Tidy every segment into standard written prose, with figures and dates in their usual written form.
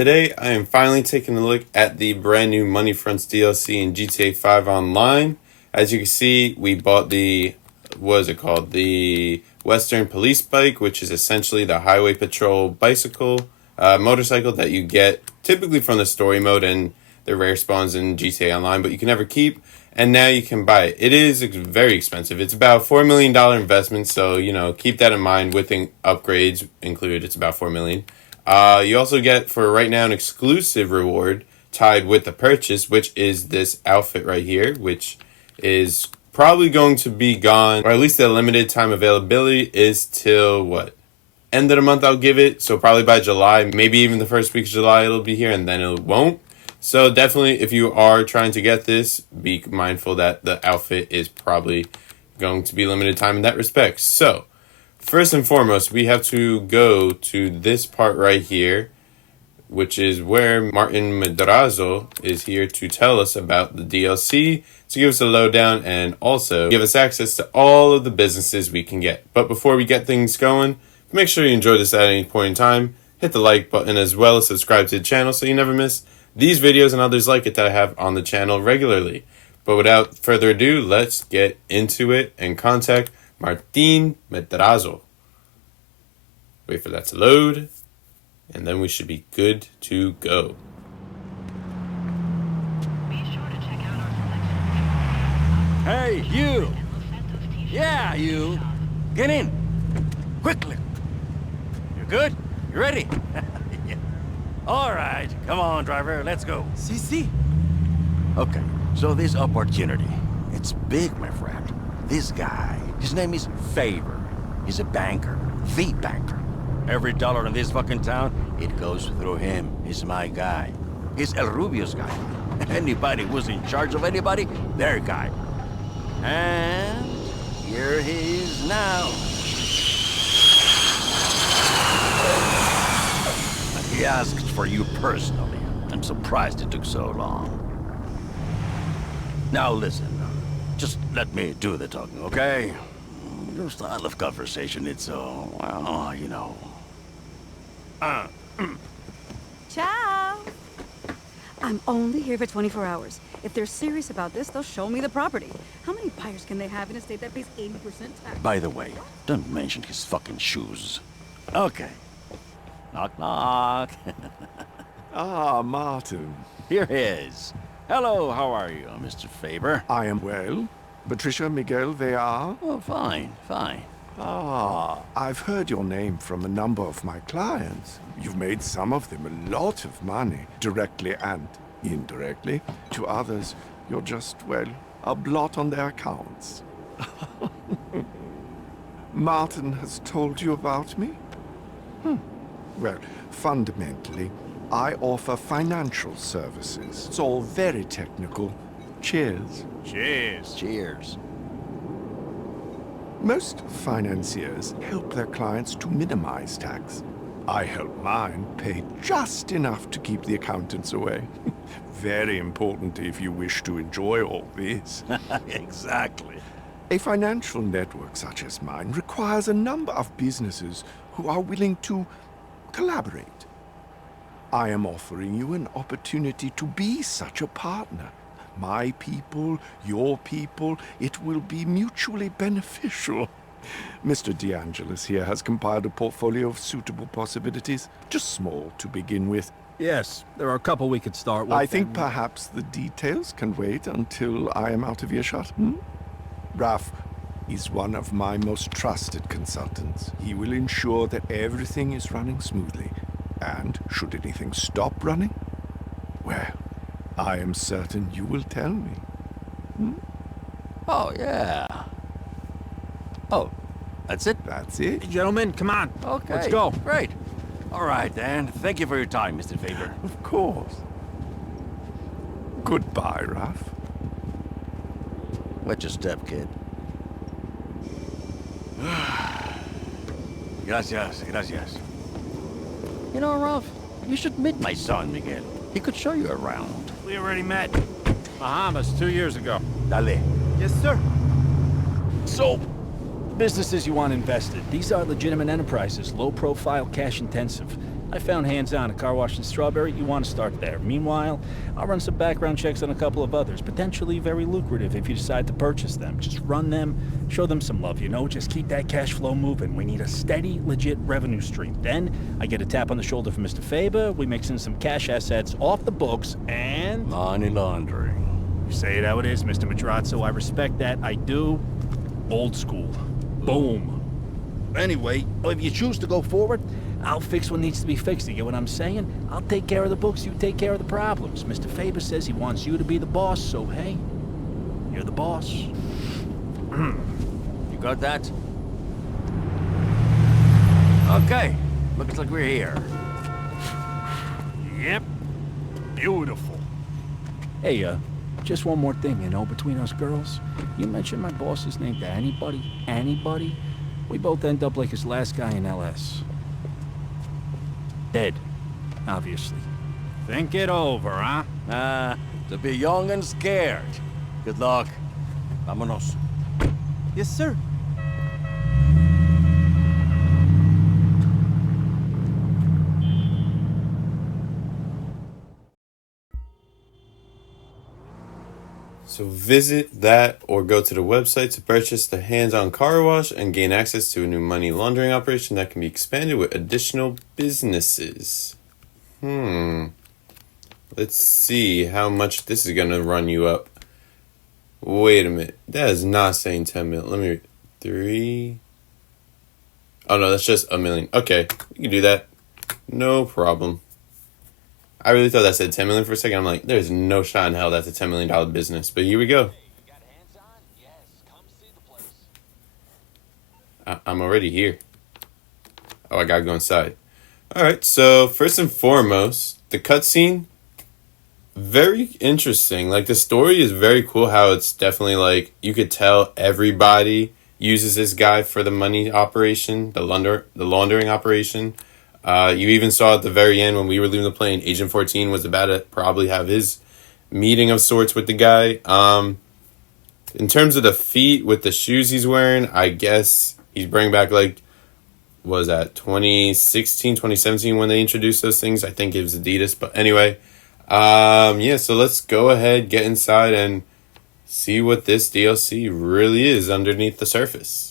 Today, I am finally taking a look at the brand new Money Fronts DLC in GTA 5 Online. As you can see, we bought the, what is it called? The Western Police Bike, which is essentially the Highway Patrol motorcycle that you get typically from the story mode and the rare spawns in GTA Online, but you can never keep. And now you can buy it. It is very expensive. It's about $4 million investment, so, keep that in mind with upgrades included. It's about $4 million. You also get, for right now, an exclusive reward tied with the purchase, which is this outfit right here, which is probably going to be gone, or at least the limited time availability is till, end of the month I'll give it, so probably by July, maybe even the first week of July it'll be here, and then it won't. So definitely, if you are trying to get this, be mindful that the outfit is probably going to be limited time in that respect. So, first and foremost, we have to go to this part right here, which is where Martin Madrazo is here to tell us about the DLC, to give us a lowdown and also give us access to all of the businesses we can get. But before we get things going, make sure you enjoy this at any point in time. Hit the like button as well as subscribe to the channel so you never miss these videos and others like it that I have on the channel regularly. But without further ado, let's get into it and contact Martin Madrazo. Wait for that to load, and then we should be good to go. Hey, you! Yeah, you! Get in! Quickly! You good? You ready? Yeah. All right, come on, driver, let's go. Si. Okay, so this opportunity, it's big, my friend. This guy, his name is Faber. He's a banker, the banker. Every dollar in this fucking town, it goes through him. He's my guy. He's El Rubio's guy. Anybody who's in charge of anybody, their guy. And here he is now. He asked for you personally. I'm surprised it took so long. Now listen, just let me do the talking, okay? Your style of conversation, it's so, well, Ciao! I'm only here for 24 hours. If they're serious about this, they'll show me the property. How many buyers can they have in a state that pays 80% tax? By the way, don't mention his fucking shoes. Okay. Knock, knock. Ah, Martin. Here he is. Hello, how are you, Mr. Faber? I am well. Patricia, Miguel, they are? Oh, fine. Ah, I've heard your name from a number of my clients. You've made some of them a lot of money, directly and indirectly. To others, you're just, a blot on their accounts. Martin has told you about me? Well, fundamentally, I offer financial services. It's all very technical. Cheers. Cheers. Most financiers help their clients to minimize tax. I help mine pay just enough to keep the accountants away. Very important if you wish to enjoy all this. Exactly. A financial network such as mine requires a number of businesses who are willing to collaborate. I am offering you an opportunity to be such a partner. My people, your people, it will be mutually beneficial. Mr. DeAngelis here has compiled a portfolio of suitable possibilities, just small to begin with. Yes, there are a couple we could start with. I think perhaps the details can wait until I am out of earshot. Raf is one of my most trusted consultants. He will ensure that everything is running smoothly. And should anything stop running, well, I am certain you will tell me. Oh, yeah. Oh, that's it? That's it. Gentlemen, come on. Okay. Let's go. Great. All right, then. Thank you for your time, Mr. Faber. Of course. Goodbye, Raf. Watch your step, kid. Gracias. You know, Ralph, you should meet my son, Miguel. He could show you around. We already met. Bahamas 2 years ago. Dale. Yes, sir. So, businesses you want invested. These are legitimate enterprises, low profile, cash intensive. I found hands-on a car wash in Strawberry. You want to start there. Meanwhile, I'll run some background checks on a couple of others, potentially very lucrative if you decide to purchase them. Just run them, show them some love, just keep that cash flow moving. We need a steady, legit revenue stream. Then, I get a tap on the shoulder from Mr. Faber, we mix in some cash assets off the books, and... Money laundering. You say it how it is, Mr. Madrazo. I respect that. I do. Old school. Boom. Anyway, if you choose to go forward, I'll fix what needs to be fixed. You get what I'm saying? I'll take care of the books, you take care of the problems. Mr. Faber says he wants you to be the boss, so hey, you're the boss. You got that? Okay, looks like we're here. Yep. Beautiful. Hey, just one more thing, between us girls. You mentioned my boss's name to anybody? We both end up like his last guy in LS. Dead, obviously. Think it over, huh? To be young and scared. Good luck. Vámonos. Yes, sir. So visit that or go to the website to purchase the hands-on car wash and gain access to a new money laundering operation that can be expanded with additional businesses. Let's see how much this is going to run you up. Wait a minute. That is not saying 10 million. Let me read. 3. Oh no, that's just a million. Okay, you can do that. No problem. I really thought that said 10 million for a second. I'm like, there's no shot in hell that's a $10 million business. But here we go. I'm already here. Oh, I gotta go inside. Alright, so first and foremost, the cutscene, very interesting. Like, the story is very cool, how it's definitely like, you could tell everybody uses this guy for the money operation, the laundering operation. You even saw at the very end when we were leaving the plane, Agent 14 was about to probably have his meeting of sorts with the guy. In terms of the feet with the shoes he's wearing, I guess he's bringing back, like, what was that, 2016, 2017 when they introduced those things? I think it was Adidas. But anyway, yeah, so let's go ahead, get inside, and see what this DLC really is underneath the surface.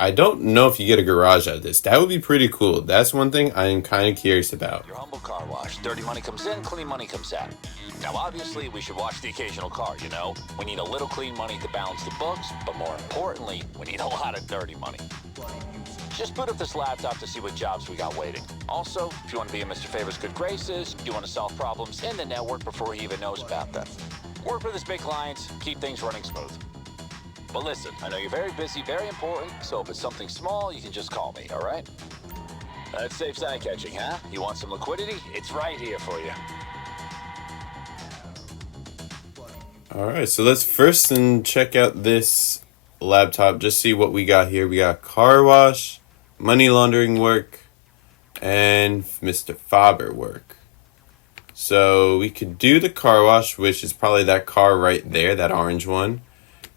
I don't know if you get a garage out of this. That would be pretty cool. That's one thing I am kind of curious about. Your humble car wash. Dirty money comes in, clean money comes out. Now, obviously, we should wash the occasional car, We need a little clean money to balance the books, but more importantly, we need a lot of dirty money. Just boot up this laptop to see what jobs we got waiting. Also, if you want to be in Mr. Faber's good graces, you want to solve problems in the network before he even knows about them. Work with his big clients, keep things running smooth. But listen, I know you're very busy, very important, so if it's something small, you can just call me, all right? That's safe side catching, huh? You want some liquidity? It's right here for you. Alright, so let's first check out this laptop, just see what we got here. We got car wash, money laundering work, and Mr. Faber work. So we could do the car wash, which is probably that car right there, that orange one.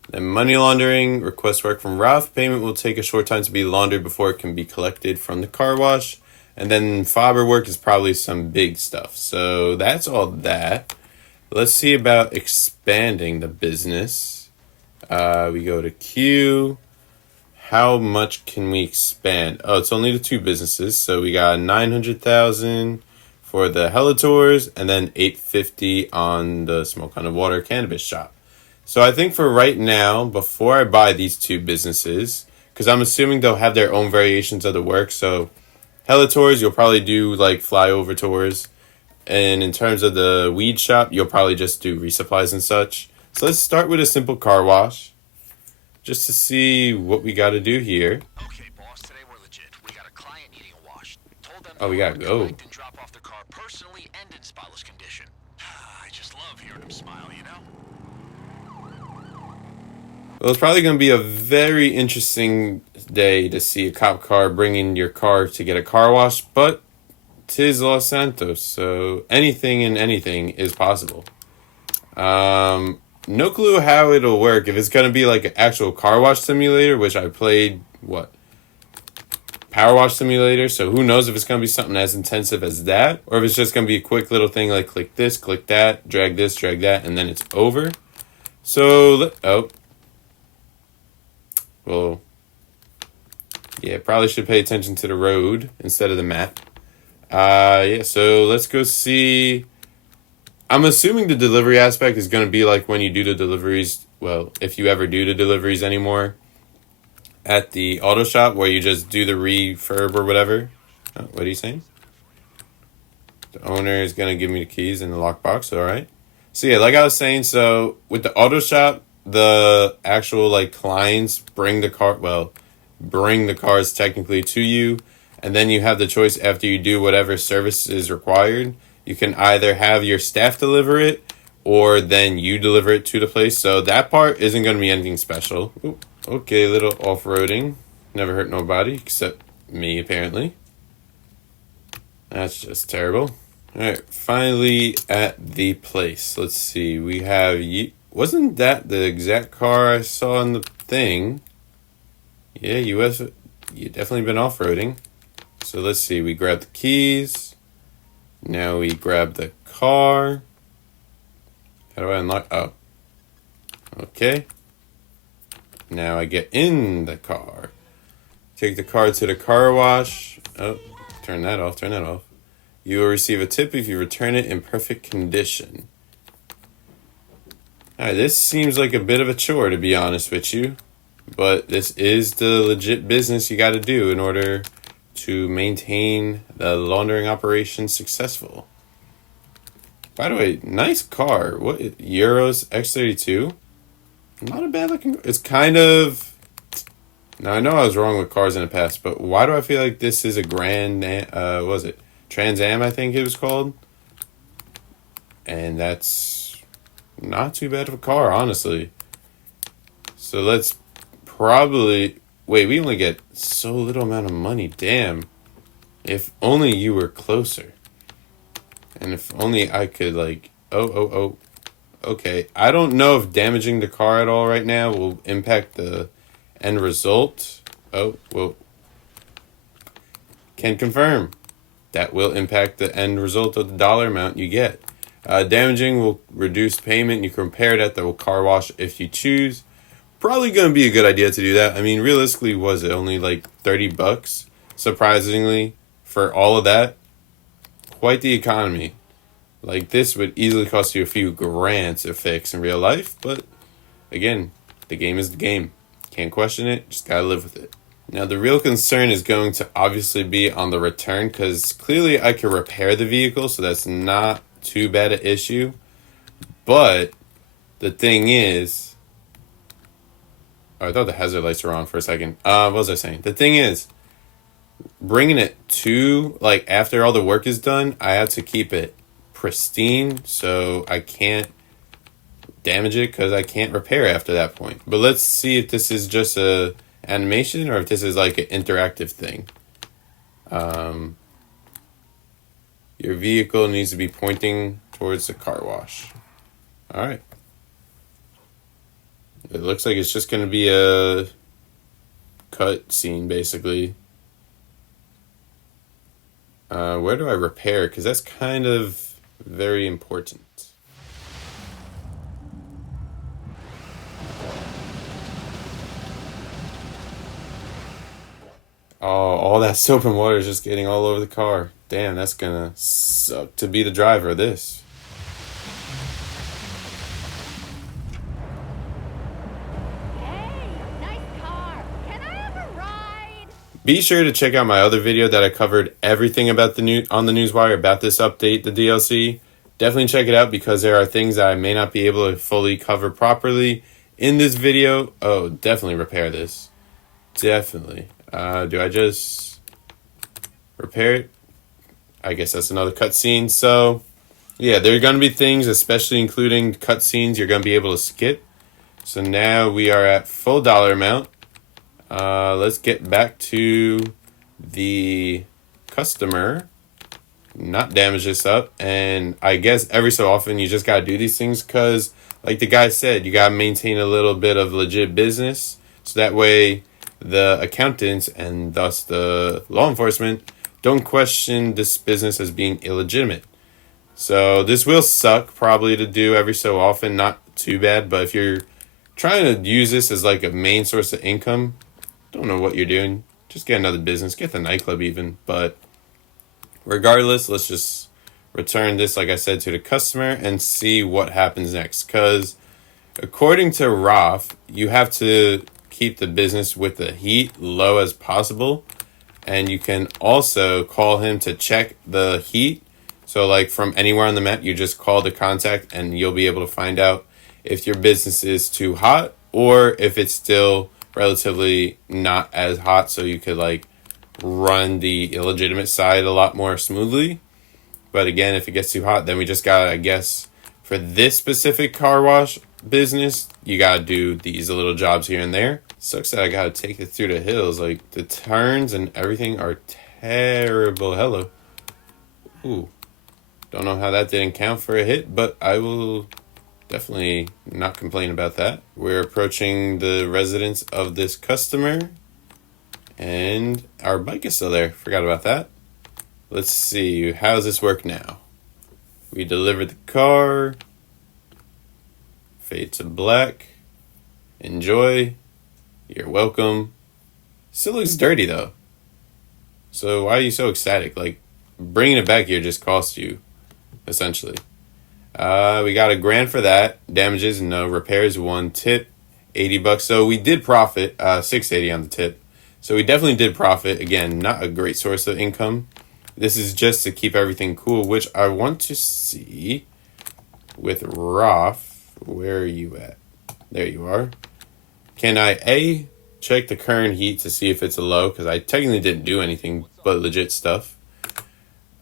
Then money laundering, request work from Ralph. Payment will take a short time to be laundered before it can be collected from the car wash. And then Faber work is probably some big stuff. So that's all that. Let's see about expanding the business. We go to Q. How much can we expand? Oh, it's only the 2 businesses. So we got 900,000 for the Helitours and then 850 on the Smoke on the Water cannabis shop. So I think for right now, before I buy these 2 businesses, because I'm assuming they'll have their own variations of the work. So Helitours, you'll probably do like flyover tours. And in terms of the weed shop, you'll probably just do resupplies and such. So let's start with a simple car wash, just to see what we got to do here. Okay, boss, today we're legit. We got a client needing a wash. Told them Oh, we gotta go. collect and drop off the car personally and in spotless condition. I just love hearing him smile, Well, it's probably going to be a very interesting day to see a cop car bring in your car to get a car wash, but 'tis Los Santos, so anything and anything is possible. No clue how it'll work. If it's going to be like an actual car wash simulator, which I played, power wash simulator, so who knows if it's going to be something as intensive as that, or if it's just going to be a quick little thing like click this, click that, drag this, drag that, and then it's over. So, well, yeah, probably should pay attention to the road instead of the map. Yeah, so let's go see. I'm assuming the delivery aspect is going to be like when you do the deliveries, well, if you ever do the deliveries anymore, at the auto shop where you just do the refurb or whatever. Oh, what are you saying? The owner is going to give me the keys in the lockbox, alright. So yeah, like I was saying, so with the auto shop, the actual like clients bring the cars technically to you, and then you have the choice after you do whatever service is required. You can either have your staff deliver it, or then you deliver it to the place. So that part isn't going to be anything special. Ooh, okay, little off-roading. Never hurt nobody, except me, apparently. That's just terrible. Alright, finally at the place. Let's see, we have... Wasn't that the exact car I saw in the thing? Yeah, you definitely been off-roading. So let's see, we grab the keys. Now we grab the car. How do I unlock? Oh. Okay. Now I get in the car. Take the car to the car wash. Oh, turn that off, turn that off. You will receive a tip if you return it in perfect condition. Alright, this seems like a bit of a chore, to be honest with you. But this is the legit business you got to do in order to maintain the laundering operation successful. By the way, nice car. What, Euros X32? Not a bad looking. It's kind of... Now, I know I was wrong with cars in the past, but why do I feel like this is a what was it? Trans Am, I think it was called. And that's not too bad of a car, honestly. So let's probably... Wait, we only get so little amount of money. Damn. If only you were closer. And if only I could, like... Oh. Okay. I don't know if damaging the car at all right now will impact the end result. Oh, well. Can confirm. That will impact the end result of the dollar amount you get. Damaging will reduce payment. You can repair it at the car wash if you choose. Probably going to be a good idea to do that. I mean, realistically, was it only like $30? Surprisingly, for all of that, quite the economy. Like, this would easily cost you a few grand to fix in real life, but again, the game is the game. Can't question it, just gotta live with it. Now, the real concern is going to obviously be on the return, because clearly I can repair the vehicle, so that's not too bad an issue. But the thing is... Oh, I thought the hazard lights were on for a second. What was I saying? The thing is, bringing it to, like, after all the work is done, I have to keep it pristine, so I can't damage it because I can't repair after that point. But let's see if this is just a animation or if this is like an interactive thing. Your vehicle needs to be pointing towards the car wash. All right. It looks like it's just going to be a cut scene, basically. Where do I repair? Because that's kind of very important. Oh, all that soap and water is just getting all over the car. Damn, that's gonna suck to be the driver of this. Be sure to check out my other video that I covered everything about on the Newswire about this update, the DLC. Definitely check it out because there are things that I may not be able to fully cover properly in this video. Oh, definitely repair this. Definitely. Do I just repair it? I guess that's another cutscene. So, yeah, there are going to be things, especially including cutscenes, you're going to be able to skip. So now we are at full dollar amount. Let's get back to the customer, not damage this up, and I guess every so often you just gotta do these things because, like the guy said, you gotta maintain a little bit of legit business, so that way the accountants and thus the law enforcement don't question this business as being illegitimate. So this will suck probably to do every so often, not too bad, but if you're trying to use this as like a main source of income, don't know what you're doing, just get another business, get the nightclub even. But regardless, let's just return this, like I said, to the customer and see what happens next. Because according to Roth, you have to keep the business with the heat low as possible. And you can also call him to check the heat. So like from anywhere on the map, you just call the contact and you'll be able to find out if your business is too hot or if it's still relatively not as hot, so you could like run the illegitimate side a lot more smoothly. But again, if it gets too hot, then we just gotta, I guess, for this specific car wash business, you gotta do these little jobs here and there. Sucks that I gotta take it through the hills. Like the turns and everything are terrible. Hello. Ooh. Don't know how that didn't count for a hit, but I will definitely not complain about that. We're approaching the residence of this customer, and our bike is still there. Forgot about that. Let's see, how does this work now? We delivered the car. Fade to black. Enjoy. You're welcome. Still looks dirty though. So why are you so ecstatic? Like, bringing it back here just cost you, essentially. We got $1,000 for that. Damages, no. Repairs, 1. Tip, $80. So we did profit, $680 on the tip. So we definitely did profit. Again, not a great source of income. This is just to keep everything cool, which I want to see with Roth. Where are you at? There you are. Can I, check the current heat to see if it's low? Because I technically didn't do anything but legit stuff.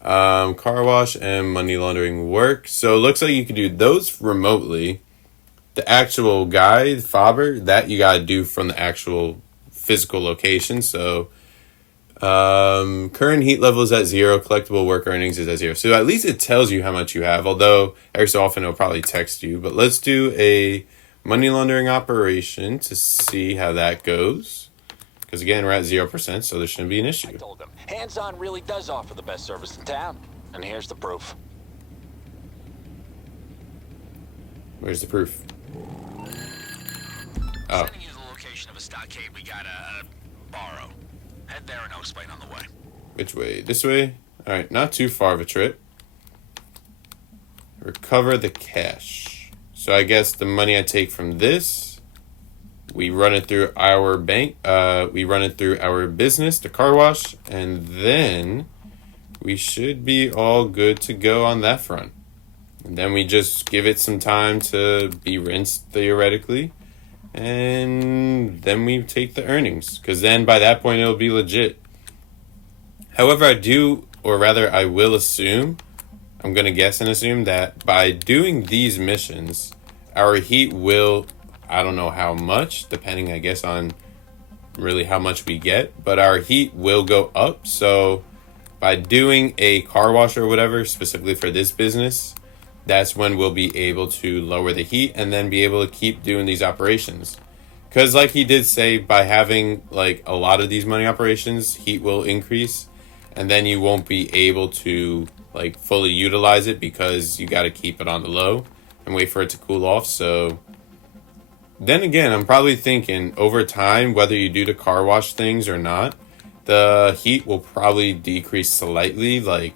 Car wash and money laundering work. So it looks like you can do those remotely. The actual guy, Faber, that you gotta do from the actual physical location. So current heat level is at 0. Collectible work earnings is at 0. So at least it tells you how much you have. Although every so often it'll probably text you. But let's do a money laundering operation to see how that goes. Because again, we're at 0%, so there shouldn't be an issue. I told them, Hands-On really does offer the best service in town. And here's the proof. Where's the proof? Oh. Sending you to the location of a stockade we gotta borrow. Head there and I'll explain on the way. Which way? This way? Alright, not too far of a trip. Recover the cash. So I guess the money I take from this, we run it through our bank, we run it through our business, the car wash, and then we should be all good to go on that front. And then we just give it some time to be rinsed, theoretically, and then we take the earnings, because then by that point it'll be legit. However, I do, or rather I will assume, I'm going to guess and assume that by doing these missions, our heat will, I don't know how much, depending, I guess, on really how much we get, but our heat will go up. So by doing a car wash or whatever, specifically for this business, that's when we'll be able to lower the heat and then be able to keep doing these operations. Because like he did say, by having like a lot of these money operations, heat will increase, and then you won't be able to like fully utilize it because you got to keep it on the low and wait for it to cool off. So then again, I'm probably thinking over time, whether you do the car wash things or not, the heat will probably decrease slightly, like,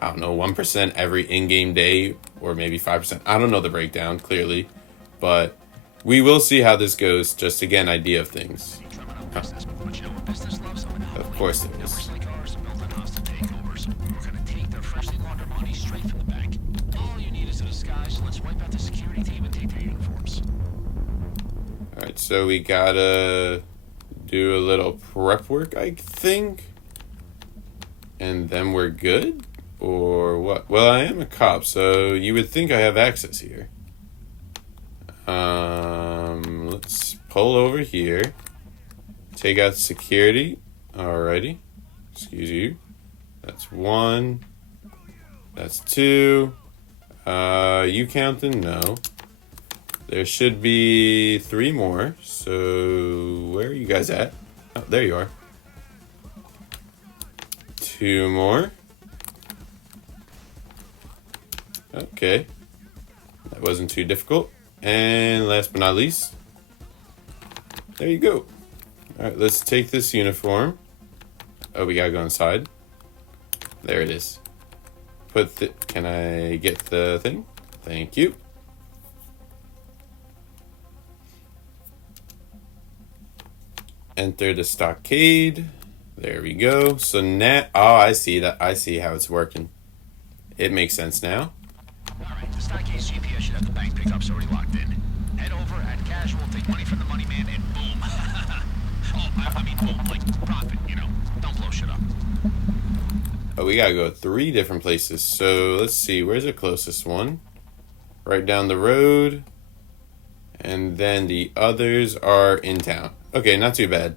I don't know, 1% every in-game day, or maybe 5%. I don't know the breakdown, clearly. But we will see how this goes, just to get an idea of things. Of course it is. Alright, so we gotta do a little prep work, I think. And then we're good? Or what? Well, I am a cop, so you would think I have access here. Let's pull over here. Take out security. Alrighty. Excuse you. That's 1. That's 2. You counting? No. There should be 3 more. So where are you guys at? Oh, there you are. 2 more. Okay. That wasn't too difficult. And last but not least, there you go. Alright, let's take this uniform. Oh, we gotta go inside. There it is. Can I get the thing? Thank you. Enter the stockade. There we go. So now, oh, I see that. I see how it's working. It makes sense now. Alright, the stockade's GPS should have the bank pickup's already locked in. Head over, add cash, we'll take money from the money man, and boom. Oh, I mean boom, like profit, you know. Don't blow shit up. Oh, we gotta go 3 different places. So let's see, where's the closest one? Right down the road. And then the others are in town. Okay, not too bad.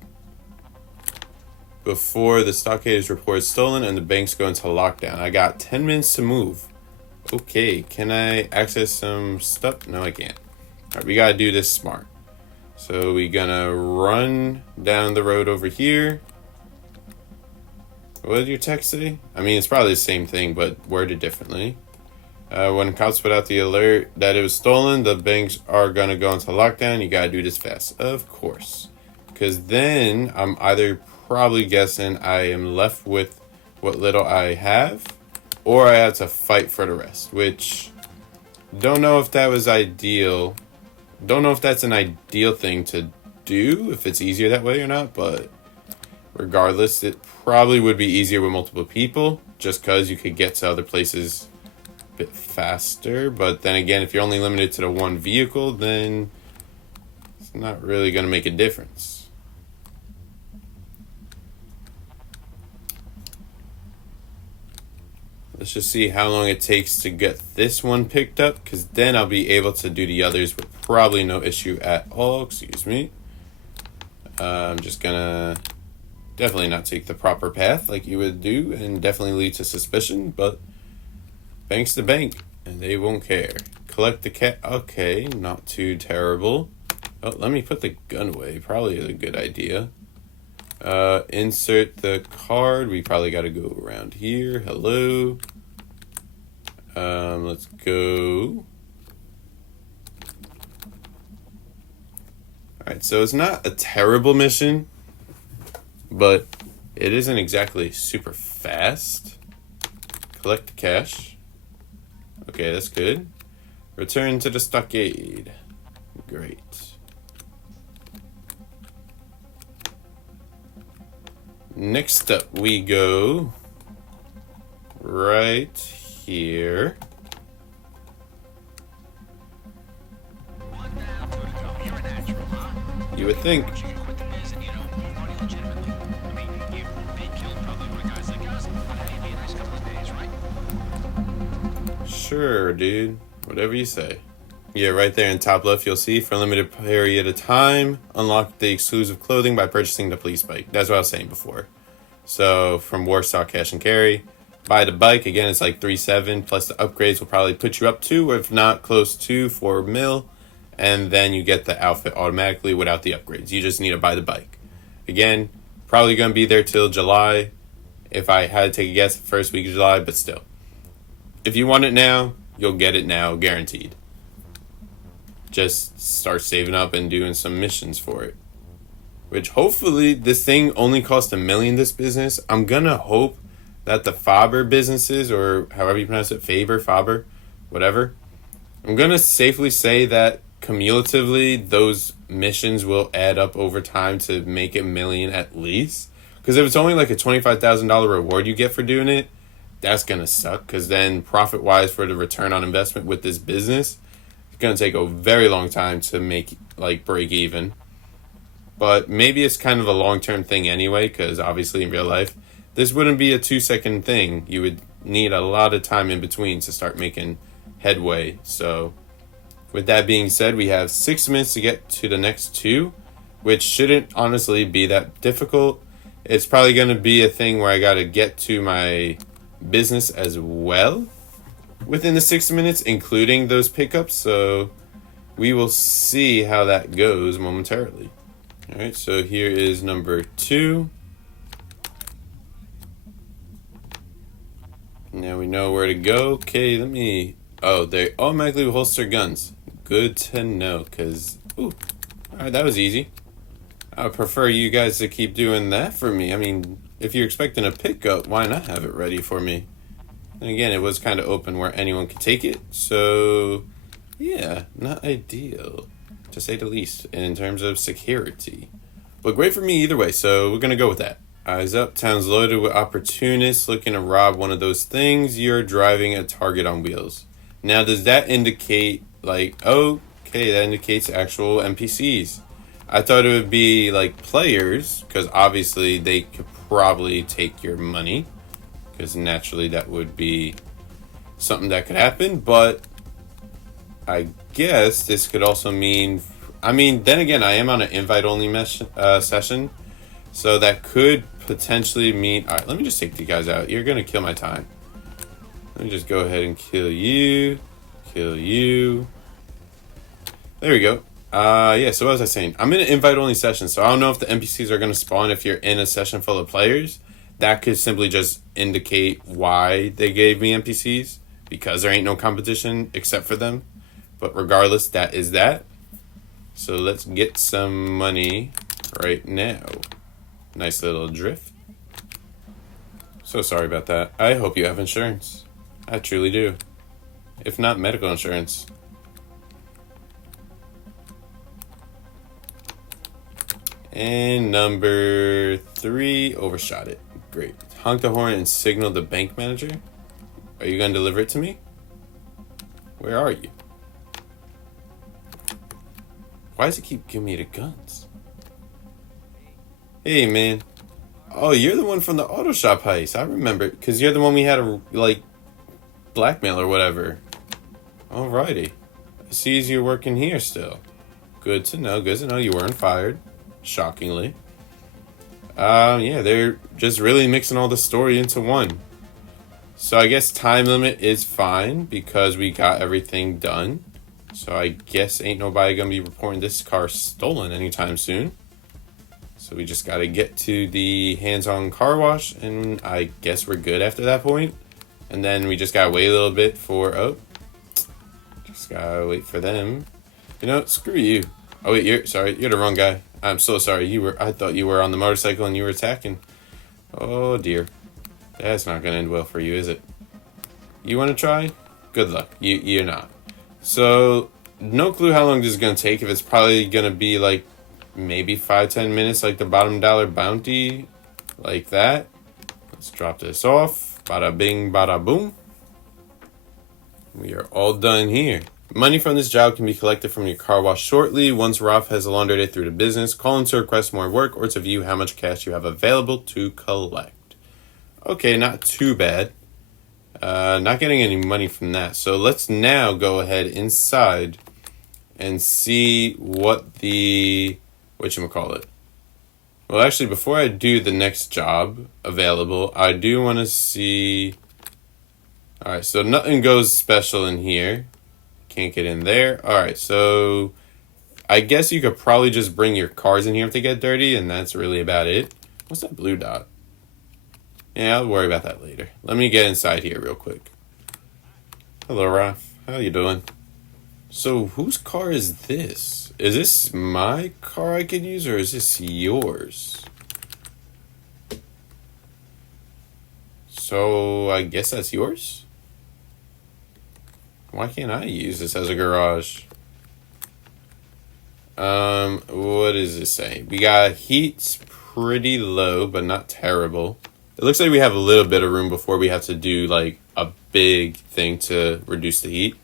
Before the stockade is reported stolen and the banks go into lockdown. I got 10 minutes to move. Okay, can I access some stuff? No, I can't. Alright, we gotta do this smart. So we gonna run down the road over here. What did your text say? I mean, it's probably the same thing, but worded differently. When cops put out the alert that it was stolen, the banks are gonna go into lockdown. You gotta do this fast. Of course. Because then I'm either probably guessing I am left with what little I have, or I have to fight for the rest, which don't know if that was ideal. Don't know if that's an ideal thing to do, if it's easier that way or not, but regardless, it probably would be easier with multiple people, just because you could get to other places a bit faster. But then again, if you're only limited to the one vehicle, then it's not really going to make a difference. Let's just see how long it takes to get this one picked up, because then I'll be able to do the others with probably no issue at all. Excuse me. I'm just gonna definitely not take the proper path like you would do, and definitely lead to suspicion, but bank's the bank, and they won't care. Collect the cat. Okay, not too terrible. Oh, let me put the gun away. Probably a good idea. Insert the card. We probably got to go around here. Hello. Let's go. Alright, so it's not a terrible mission, but it isn't exactly super fast. Collect the cash. Okay, that's good. Return to the stockade. Great. Next up, we go right here. You would think. Sure, dude. Whatever you say. Yeah, right there in top left, you'll see for a limited period of time, unlock the exclusive clothing by purchasing the police bike. That's what I was saying before. So from Warsaw Cash and Carry, buy the bike. Again, it's like 3.7 plus the upgrades will probably put you up to, if not close to, 4 mil. And then you get the outfit automatically without the upgrades. You just need to buy the bike. Again, probably going to be there till July. If I had to take a guess, first week of July, but still. If you want it now, you'll get it now, guaranteed. Just start saving up and doing some missions for it. Which hopefully, this thing only cost $1 million, this business. I'm gonna hope that the Faber businesses, or however you pronounce it, Faber, whatever. I'm gonna safely say that cumulatively, those missions will add up over time to make it $1 million at least. Because if it's only like a $25,000 reward you get for doing it, that's gonna suck. Because then profit-wise for the return on investment with this business, going to take a very long time to make, like, break even. But maybe it's kind of a long-term thing anyway, because obviously in real life this wouldn't be a 2-second thing. You would need a lot of time in between to start making headway. So with that being said, we have 6 minutes to get to the next 2, which shouldn't honestly be that difficult. It's probably going to be a thing where I got to get to my business as well within the 6 minutes, including those pickups. So we will see how that goes momentarily. Alright, so here is number 2. Now we know where to go. Okay, let me... Oh, they automatically holster guns. Good to know, because... Ooh, alright, that was easy. I would prefer you guys to keep doing that for me. I mean, if you're expecting a pickup, why not have it ready for me? And again, it was kind of open where anyone could take it, so... Yeah, not ideal, to say the least, in terms of security. But great for me either way, so we're going to go with that. Eyes up, town's loaded with opportunists looking to rob one of those things. You're driving a target on wheels. Now, does that indicate, like, okay, that indicates actual NPCs. I thought it would be, like, players, because obviously they could probably take your money, because naturally that would be something that could happen, but I guess this could also mean... I mean, then again, I am on an invite-only session, so that could potentially mean... Alright, let me just take you guys out. You're going to kill my time. Let me just go ahead and kill you. Kill you. There we go. Yeah, so what was I saying? I'm in an invite-only session, so I don't know if the NPCs are going to spawn if you're in a session full of players. That could simply just indicate why they gave me NPCs, because there ain't no competition except for them. But regardless, that is that. So let's get some money right now. Nice little drift. So sorry about that. I hope you have insurance. I truly do. If not, medical insurance. And number 3, overshot it. Great. Honk the horn and signal the bank manager. Are you going to deliver it to me? Where are you? Why does it keep giving me the guns? Hey, man. Oh, you're the one from the auto shop heist. I remember. Because you're the one we had to, like, blackmail or whatever. Alrighty. I see you're working here still. Good to know. Good to know you weren't fired. Shockingly. Yeah, they're just really mixing all the story into one. So I guess time limit is fine because we got everything done. So I guess ain't nobody gonna be reporting this car stolen anytime soon. So we just gotta get to the hands-on car wash, and I guess we're good after that point. And then we just gotta wait a little bit for, just gotta wait for them. You know, screw you. Oh wait, you're the wrong guy. I'm so sorry. I thought you were on the motorcycle and you were attacking. Oh dear. That's not gonna end well for you, is it? You wanna try? Good luck. You're not. So, no clue how long this is going to take. If it's probably going to be like maybe 5-10 minutes, like the bottom dollar bounty, like that. Let's drop this off. Bada bing, bada boom. We are all done here. Money from this job can be collected from your car wash shortly. Once Rolf has laundered it through the business, call in to request more work or to view how much cash you have available to collect. Okay, not too bad. Not getting any money from that. So let's now go ahead inside and see what the... whatchamacallit. Well, actually, before I do the next job available, I do want to see... Alright, so nothing goes special in here. Can't get in there. Alright, so... I guess you could probably just bring your cars in here if they get dirty, and that's really about it. What's that blue dot? Yeah, I'll worry about that later. Let me get inside here real quick. Hello, Ralph. How you doing? So, whose car is this? Is this my car I could use, or is this yours? So, I guess that's yours? Why can't I use this as a garage? What does this say? We got heat's pretty low, but not terrible. It looks like we have a little bit of room before we have to do like a big thing to reduce the heat.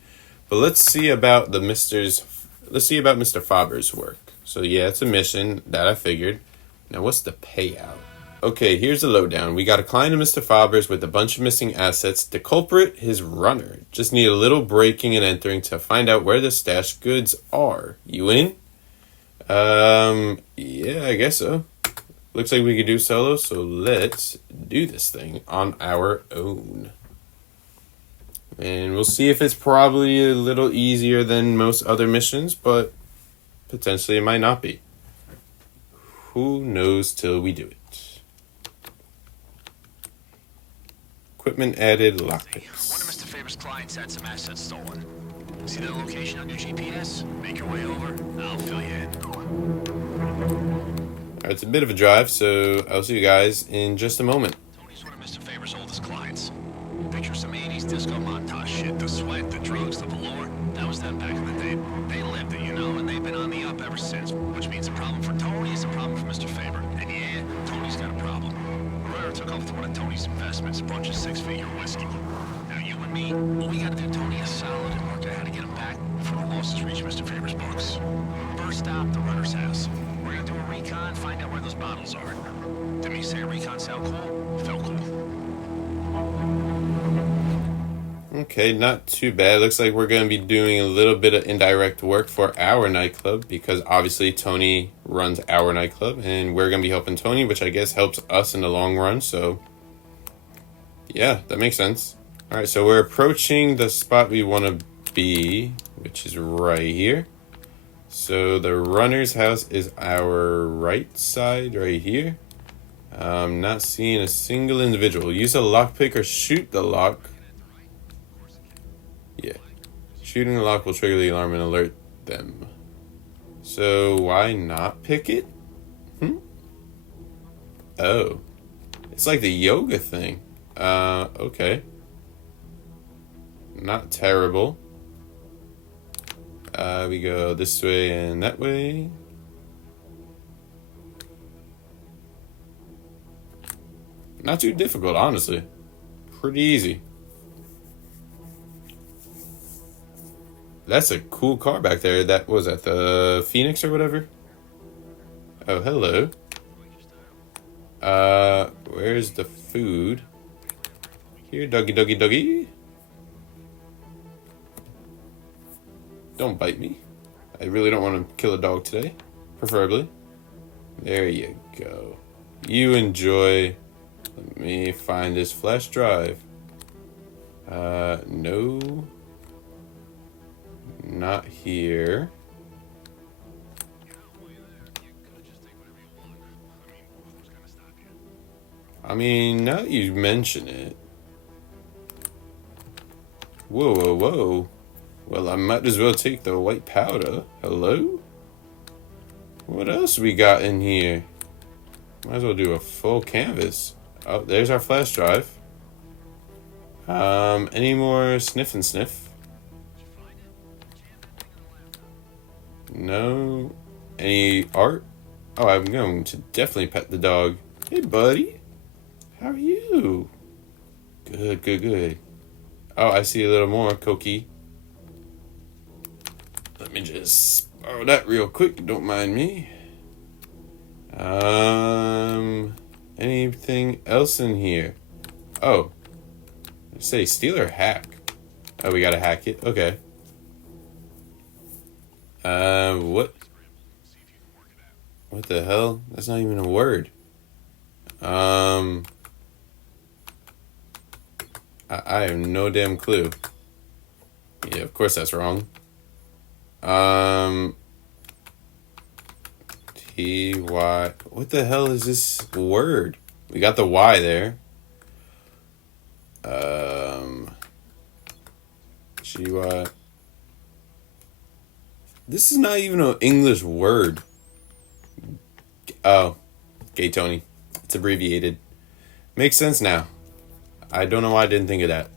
But let's see about Mr. Faber's work. So yeah, it's a mission that I figured. Now what's the payout? Okay, here's the lowdown. We got a client of Mr. Faber's with a bunch of missing assets. The culprit, his runner. Just need a little breaking and entering to find out where the stashed goods are. You in? Yeah, I guess so. Looks like we could do solo, so let's do this thing on our own. And we'll see if it's probably a little easier than most other missions, but potentially it might not be. who knows till we do it. Equipment added, One of lockpicks. Mr. Faber's clients had some assets stolen. See the location on your GPS? Make your way over. I'll fill you in. Alright, it's a bit of a drive, so I'll see you guys in just a moment. Tony's one of Mr. Faber's oldest clients. Picture some 80s disco montage shit. The sweat, the drugs, the velour. That was them back in the day. They lived it, you know, and they've been on the up ever since. Which means a problem for Tony is a problem for Mr. Faber. And yeah, Tony's got a problem. Herrera took off with one of Tony's investments, a bunch of six-figure whiskey. Now you and me, we gotta do Tony a solid and work out how to get him back before the losses reach Mr. Faber's books. First stop, the runner's house. We're gonna do a recon, find out where those bottles are. Did me say a recon sound cool? Felt cool. Okay, not too bad. Looks like we're going to be doing a little bit of indirect work for our nightclub because obviously Tony runs our nightclub and we're going to be helping Tony, which I guess helps us in the long run. So, yeah, that makes sense. All right, so we're approaching the spot we want to be, which is right here. So the runner's house is our right side right here. I'm not seeing a single individual. Use a lockpick or shoot the lock. Yeah. Shooting the lock will trigger the alarm and alert them. So why not pick it? Oh. It's like the yoga thing. Okay. Not terrible. We go this way and that way. Not too difficult, honestly. Pretty easy. That's a cool car back there. That was at the Phoenix or whatever. Oh, hello. Where's the food? Here, doggy, doggy, doggy. Don't bite me. I really don't want to kill a dog today. Preferably. There you go. You enjoy. Let me find this flash drive. No. Not here. I mean, now that you mention it. Whoa, whoa, whoa. Well, I might as well take the white powder. Hello? What else we got in here? Might as well do a full canvas. Oh, there's our flash drive. Any more sniff and sniff? No. Any art? Oh, I'm going to definitely pet the dog. Hey, buddy. How are you? Good, good, good. Oh, I see a little more, Cokie. Let me just borrow that real quick. Don't mind me. Anything else in here? Oh. Say steal or hack? Oh, we gotta hack it. Okay. What? What the hell? That's not even a word. I have no damn clue. Yeah, of course that's wrong. T-Y. What the hell is this word? We got the Y there. G-Y. This is not even an English word. Oh. Gay Tony. It's abbreviated. Makes sense now. I don't know why I didn't think of that.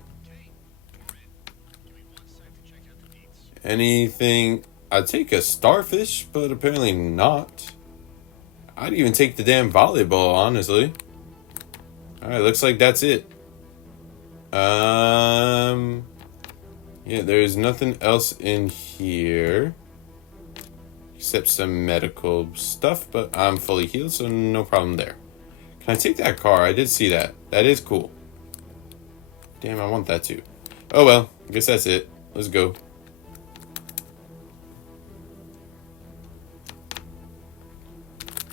Anything? I'd take a starfish, but apparently not. I'd even take the damn volleyball, honestly. Alright, looks like that's it. Yeah, there's nothing else in here. Except some medical stuff, but I'm fully healed, so no problem there. Can I take that car? I did see that. That is cool. Damn, I want that too. Oh well, I guess that's it. Let's go.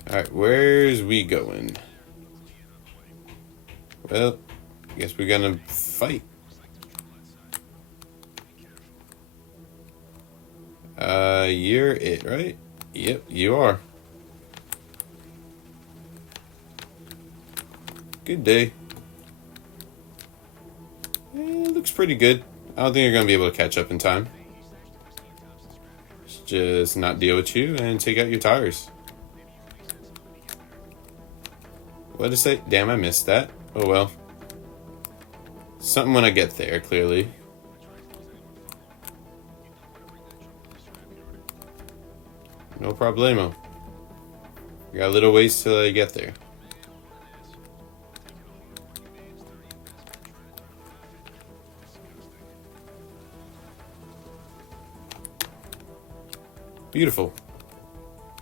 Alright, where's we going? Well, I guess we're gonna fight. You're it, right? Yep, you are. Good day. It looks pretty good. I don't think you're going to be able to catch up in time. Just not deal with you and take out your tires. What did it say? Damn, I missed that. Oh well. Something when I get there, clearly. No problemo. Got a little ways till I get there. Beautiful.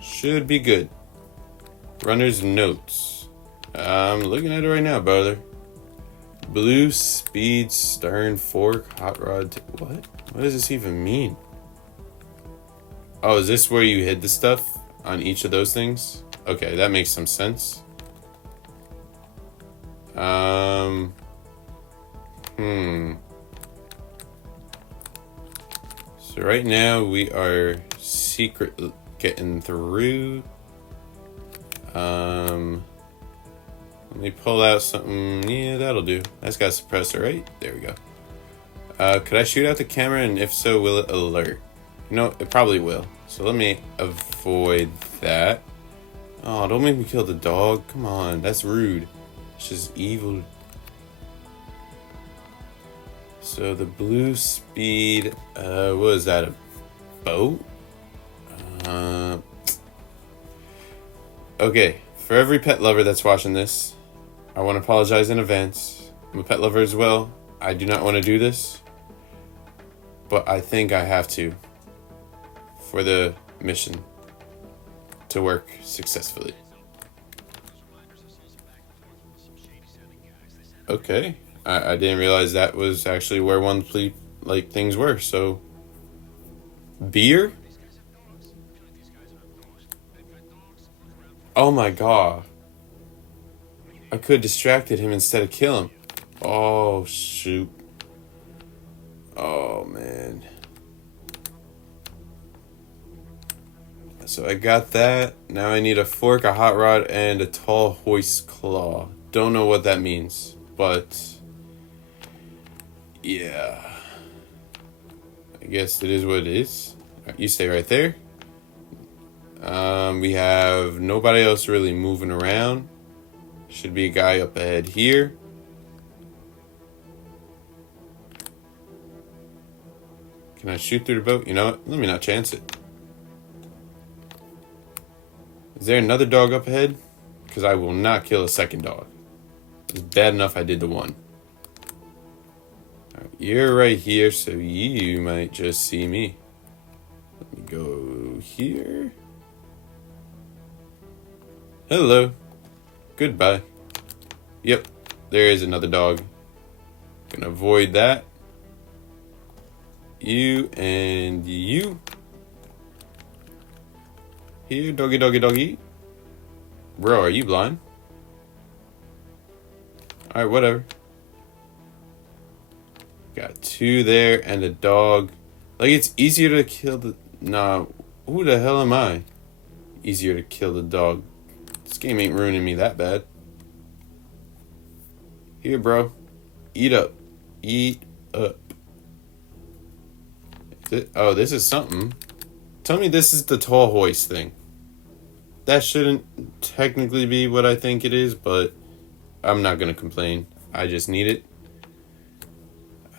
Should be good. Runner's notes. I'm looking at it right now, brother. Blue speed stern fork hot rod. What? What does this even mean? Oh, is this where you hid the stuff on each of those things? Okay, that makes some sense. So right now we are secret getting through. Let me pull out something. Yeah, that'll do. That's got a suppressor, right? There we go. Could I shoot out the camera, and if so, will it alert? No, it probably will. So let me avoid that. Oh, don't make me kill the dog. Come on, that's rude. It's just evil. So the blue speed, what is that, a boat? Okay, for every pet lover that's watching this, I want to apologize in advance. I'm a pet lover as well. I do not want to do this, but I think I have to for the mission to work successfully. Okay, I didn't realize that was actually where one things were. So, beer? Oh my god. I could have distracted him instead of kill him. Oh shoot. Oh man. So I got that. Now I need a fork, a hot rod, and a tall hoist claw. Don't know what that means, but yeah. I guess it is what it is. You stay right there. We have nobody else really moving around. Should be a guy up ahead here. Can I shoot through the boat? You know what? Let me not chance it. Is there another dog up ahead? Because I will not kill a second dog. It's bad enough I did the one. Right, you're right here, so you might just see me. Let me go here. Hello. Goodbye. Yep, there is another dog. Gonna avoid that. You and you. Here, doggy, doggy, doggy. Bro, are you blind? Alright, whatever. Got two there and a dog. Like, it's easier to kill the... Nah, who the hell am I? Easier to kill the dog. This game ain't ruining me that bad. Here, bro. Eat up. Eat up. Oh, this is something. Tell me this is the tall hoist thing. That shouldn't technically be what I think it is, but I'm not going to complain. I just need it.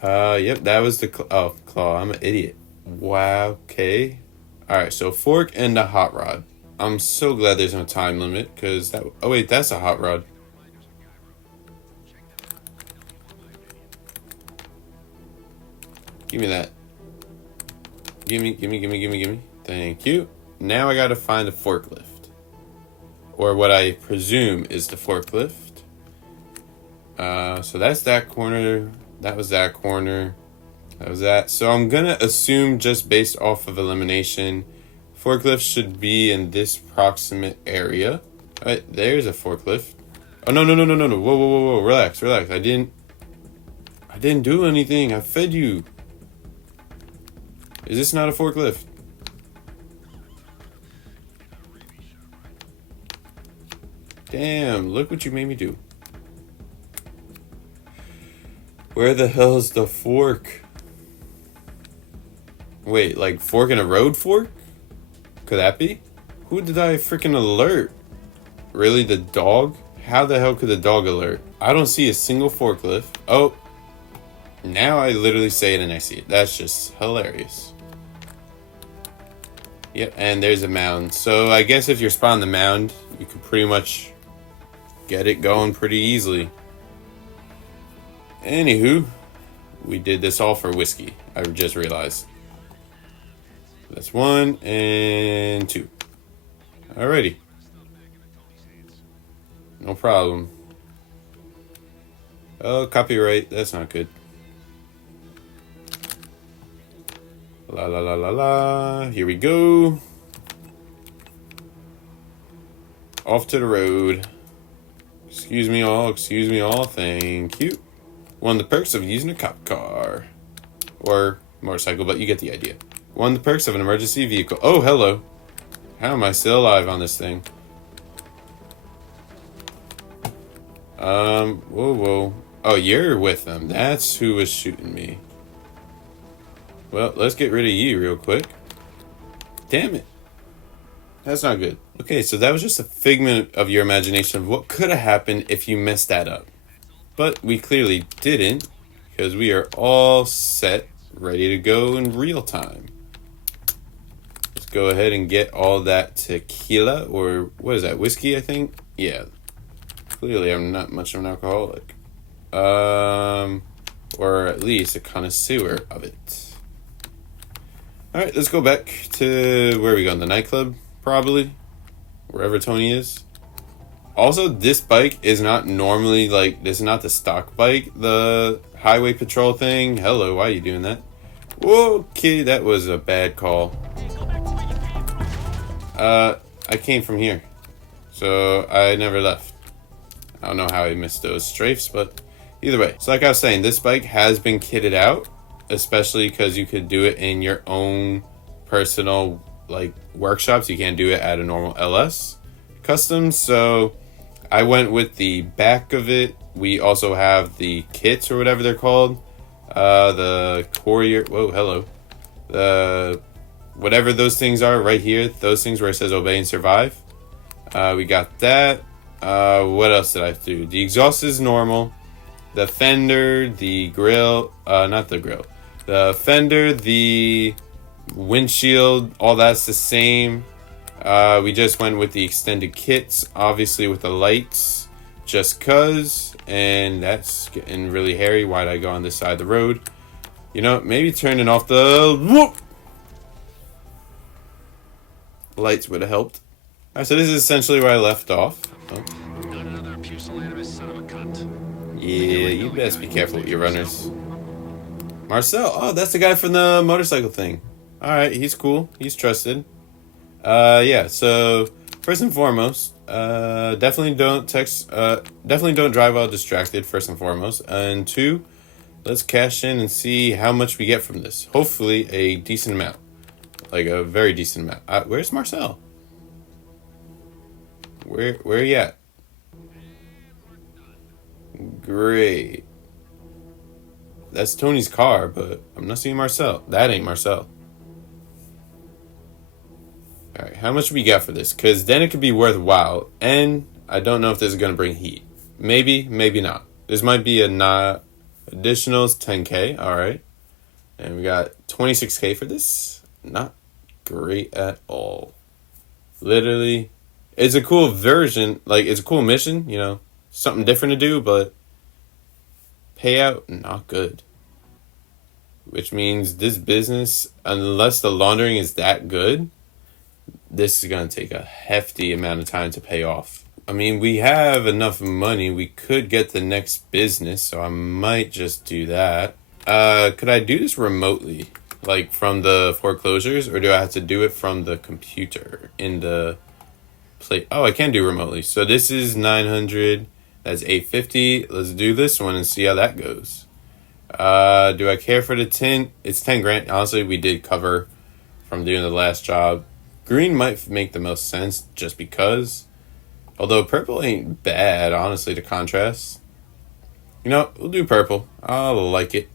Yep, that was the claw. I'm an idiot. Wow, okay. Alright, so fork and a hot rod. I'm so glad there's no time limit, because that... Oh, wait, that's a hot rod. Give me that. Gimme. Thank you. Now I gotta find a forklift. Or what I presume is the forklift. So that's that corner. That was that corner. That was that. So I'm gonna assume, just based off of elimination, forklift should be in this proximate area. Alright, there's a forklift. Oh, no. Whoa. Relax. I didn't do anything. I fed you. Is this not a forklift? Damn, look what you made me do. Where the hell is the fork? Wait, like fork in a road fork? Could that be? Who did I freaking alert? Really, the dog? How the hell could the dog alert? I don't see a single forklift. Oh, now I literally say it and I see it. That's just hilarious. Yep, and there's a mound. So I guess if you're spotting the mound, you can pretty much get it going pretty easily. Anywho, we did this all for whiskey. I just realized. That's 1 and 2. Alrighty. No problem. Oh, copyright. That's not good. La la la la la. Here we go. Off to the road. Excuse me all. Excuse me all. Thank you. One of the perks of using a cop car. Or motorcycle, but you get the idea. One of the perks of an emergency vehicle. Oh, hello. How am I still alive on this thing? Whoa, whoa. Oh, you're with them. That's who was shooting me. Well, let's get rid of you real quick. Damn it. That's not good. Okay, so that was just a figment of your imagination of what could have happened if you messed that up. But we clearly didn't, because we are all set, ready to go in real time. Let's go ahead and get all that tequila, or what is that, whiskey, I think? Yeah. Clearly, I'm not much of an alcoholic. Or at least a connoisseur of it. Alright, let's go back to, where are we going? The nightclub, probably? Wherever Tony is. Also, this bike is not normally, like, this is not the stock bike, the highway patrol thing. Hello, why are you doing that? Okay, that was a bad call. I came from here. So, I never left. I don't know how I missed those strafes, but either way. So like I was saying, this bike has been kitted out, especially because you could do it in your own personal like workshops. You can't do it at a normal LS custom. So I went with the back of it. We also have the kits or whatever they're called. The courier. Whoa, hello. The whatever those things are right here. Those things where it says obey and survive. We got that. What else did I do? The exhaust is normal. The fender, the grill, not the grill. The fender, the windshield, all that's the same. We just went with the extended kits, obviously with the lights, just cuz, and that's getting really hairy. Why'd I go on this side of the road? You know, maybe turning off the lights would have helped. Alright, so this is essentially where I left off. Oh. Not another pusillanimous son of a cunt. Yeah, you best be careful with your runners. Marcel, oh, that's the guy from the motorcycle thing. Alright, he's cool. He's trusted. Yeah, so first and foremost, definitely don't drive while distracted, first and foremost. And 2, let's cash in and see how much we get from this. Hopefully a decent amount. Like a very decent amount. Where's Marcel? Where you at? Great. That's Tony's car, but I'm not seeing Marcel. That ain't Marcel. Alright, how much we got for this? Because then it could be worthwhile. And I don't know if this is going to bring heat. Maybe, maybe not. This might be a not additionals 10k. Alright. And we got 26k for this. Not great at all. Literally. It's a cool version. Like, it's a cool mission. You know, something different to do, but payout, not good. Which means this business, unless the laundering is that good, this is going to take a hefty amount of time to pay off. I mean, we have enough money. We could get the next business, so I might just do that. Could I do this remotely? Like, from the foreclosures? Or do I have to do it from the computer in the play? Oh, I can do remotely. So this is 900. That's 850. Let's do this one and see how that goes. Do I care for the 10? It's 10 grand. Honestly, we did cover from doing the last job. Green might make the most sense just because. Although purple ain't bad, honestly, to contrast. You know, we'll do purple. I like it.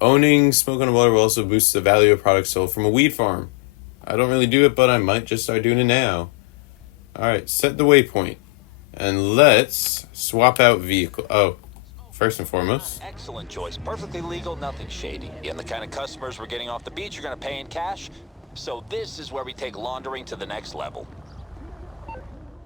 Owning smoke on water will also boost the value of products sold from a weed farm. I don't really do it, but I might just start doing it now. Alright, set the waypoint. And let's swap out vehicle. Oh, first and foremost. Excellent choice. Perfectly legal, nothing shady. And the kind of customers we're getting off the beach are going to pay in cash. So this is where we take laundering to the next level.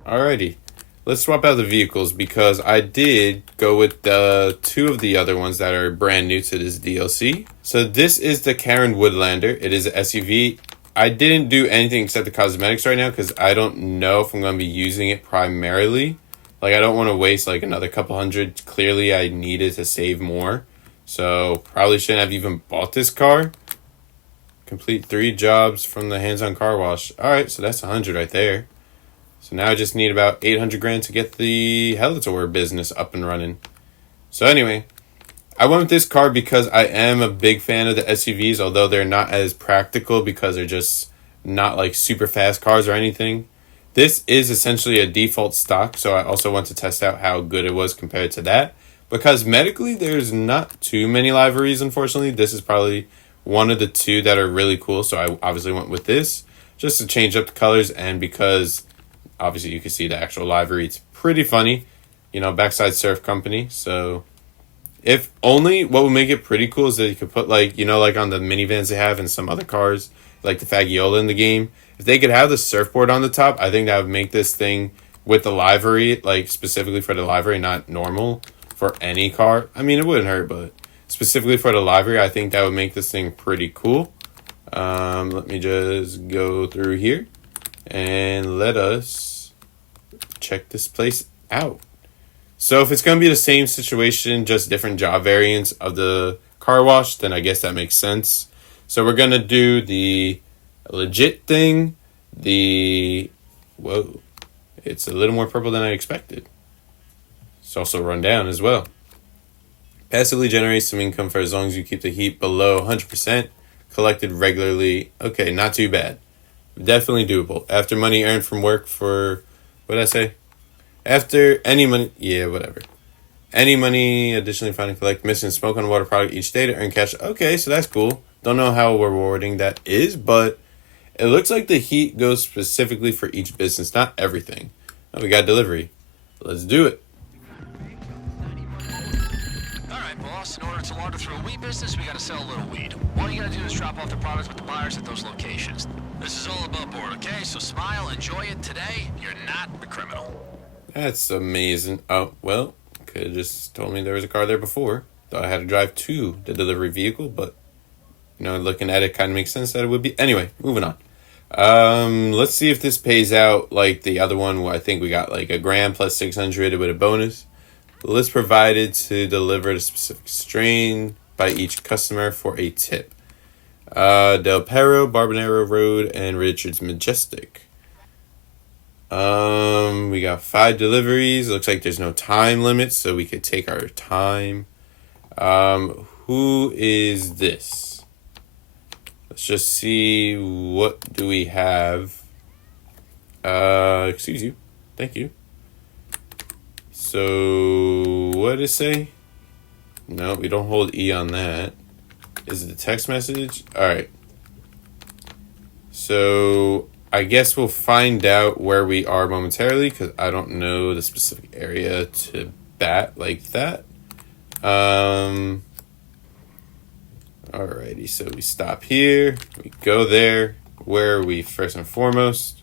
Alrighty. Let's swap out the vehicles because I did go with the two of the other ones that are brand new to this DLC. So this is the Karen Woodlander. It is an SUV. I didn't do anything except the cosmetics right now because I don't know if I'm going to be using it primarily. Like, I don't want to waste like another couple hundred. Clearly, I needed to save more. So probably shouldn't have even bought this car. Complete 3 jobs from the hands-on car wash. Alright, so that's 100 right there. So now I just need about 800 grand to get the Helitor business up and running. So anyway, I went with this car because I am a big fan of the SUVs, although they're not as practical because they're just not like super fast cars or anything. This is essentially a default stock, so I also want to test out how good it was compared to that. Because medically, there's not too many liveries, unfortunately. This is probably one of the 2 that are really cool, so I obviously went with this just to change up the colors, and because obviously you can see the actual livery. It's pretty funny. You know, Backside Surf Company. So, if only what would make it pretty cool is that you could put, like, you know, like on the minivans they have in some other cars, like the Fagiola in the game. If they could have the surfboard on the top, I think that would make this thing with the livery, like specifically for the livery, not normal for any car. I mean, it wouldn't hurt, but specifically for the livery, I think that would make this thing pretty cool. Let me just go through here and let us check this place out. So if it's going to be the same situation, just different job variants of the car wash, then I guess that makes sense. So we're going to do the legit thing. Whoa, it's a little more purple than I expected. It's also run down as well. Passively generates some income for as long as you keep the heat below 100%. Collected regularly. Okay, not too bad. Definitely doable. After money earned from work for... What did I say? After any money... Yeah, whatever. Any money additionally found and collect missing smoke on water product each day to earn cash. Okay, so that's cool. Don't know how rewarding that is, but it looks like the heat goes specifically for each business, not everything. Oh, we got delivery. Let's do it. Alright, boss. In order to launder through a weed business, we gotta sell a little weed. All you gotta do is drop off the products with the buyers at those locations. This is all above board, okay? So smile, enjoy it today. You're not a criminal. That's amazing. Oh, well, could have just told me there was a car there before. Thought I had to drive to the delivery vehicle, but, you know, looking at it kind of makes sense that it would be. Anyway, moving on. Let's see if this pays out like the other one where I think we got like $1,000 plus 600 with a bonus. List provided to deliver the specific strain by each customer for a tip. Del Perro, Barbonero Road, and Richards Majestic. We got 5 deliveries. Looks like there's no time limit, so we could take our time. Who is this? Let's just see, what do we have? Excuse you. Thank you. So, what did it say? No, we don't hold E on that. Is it a text message? Alright. So, I guess we'll find out where we are momentarily, because I don't know the specific area to bat like that. Alrighty, so we stop here. We go there. Where are we first and foremost?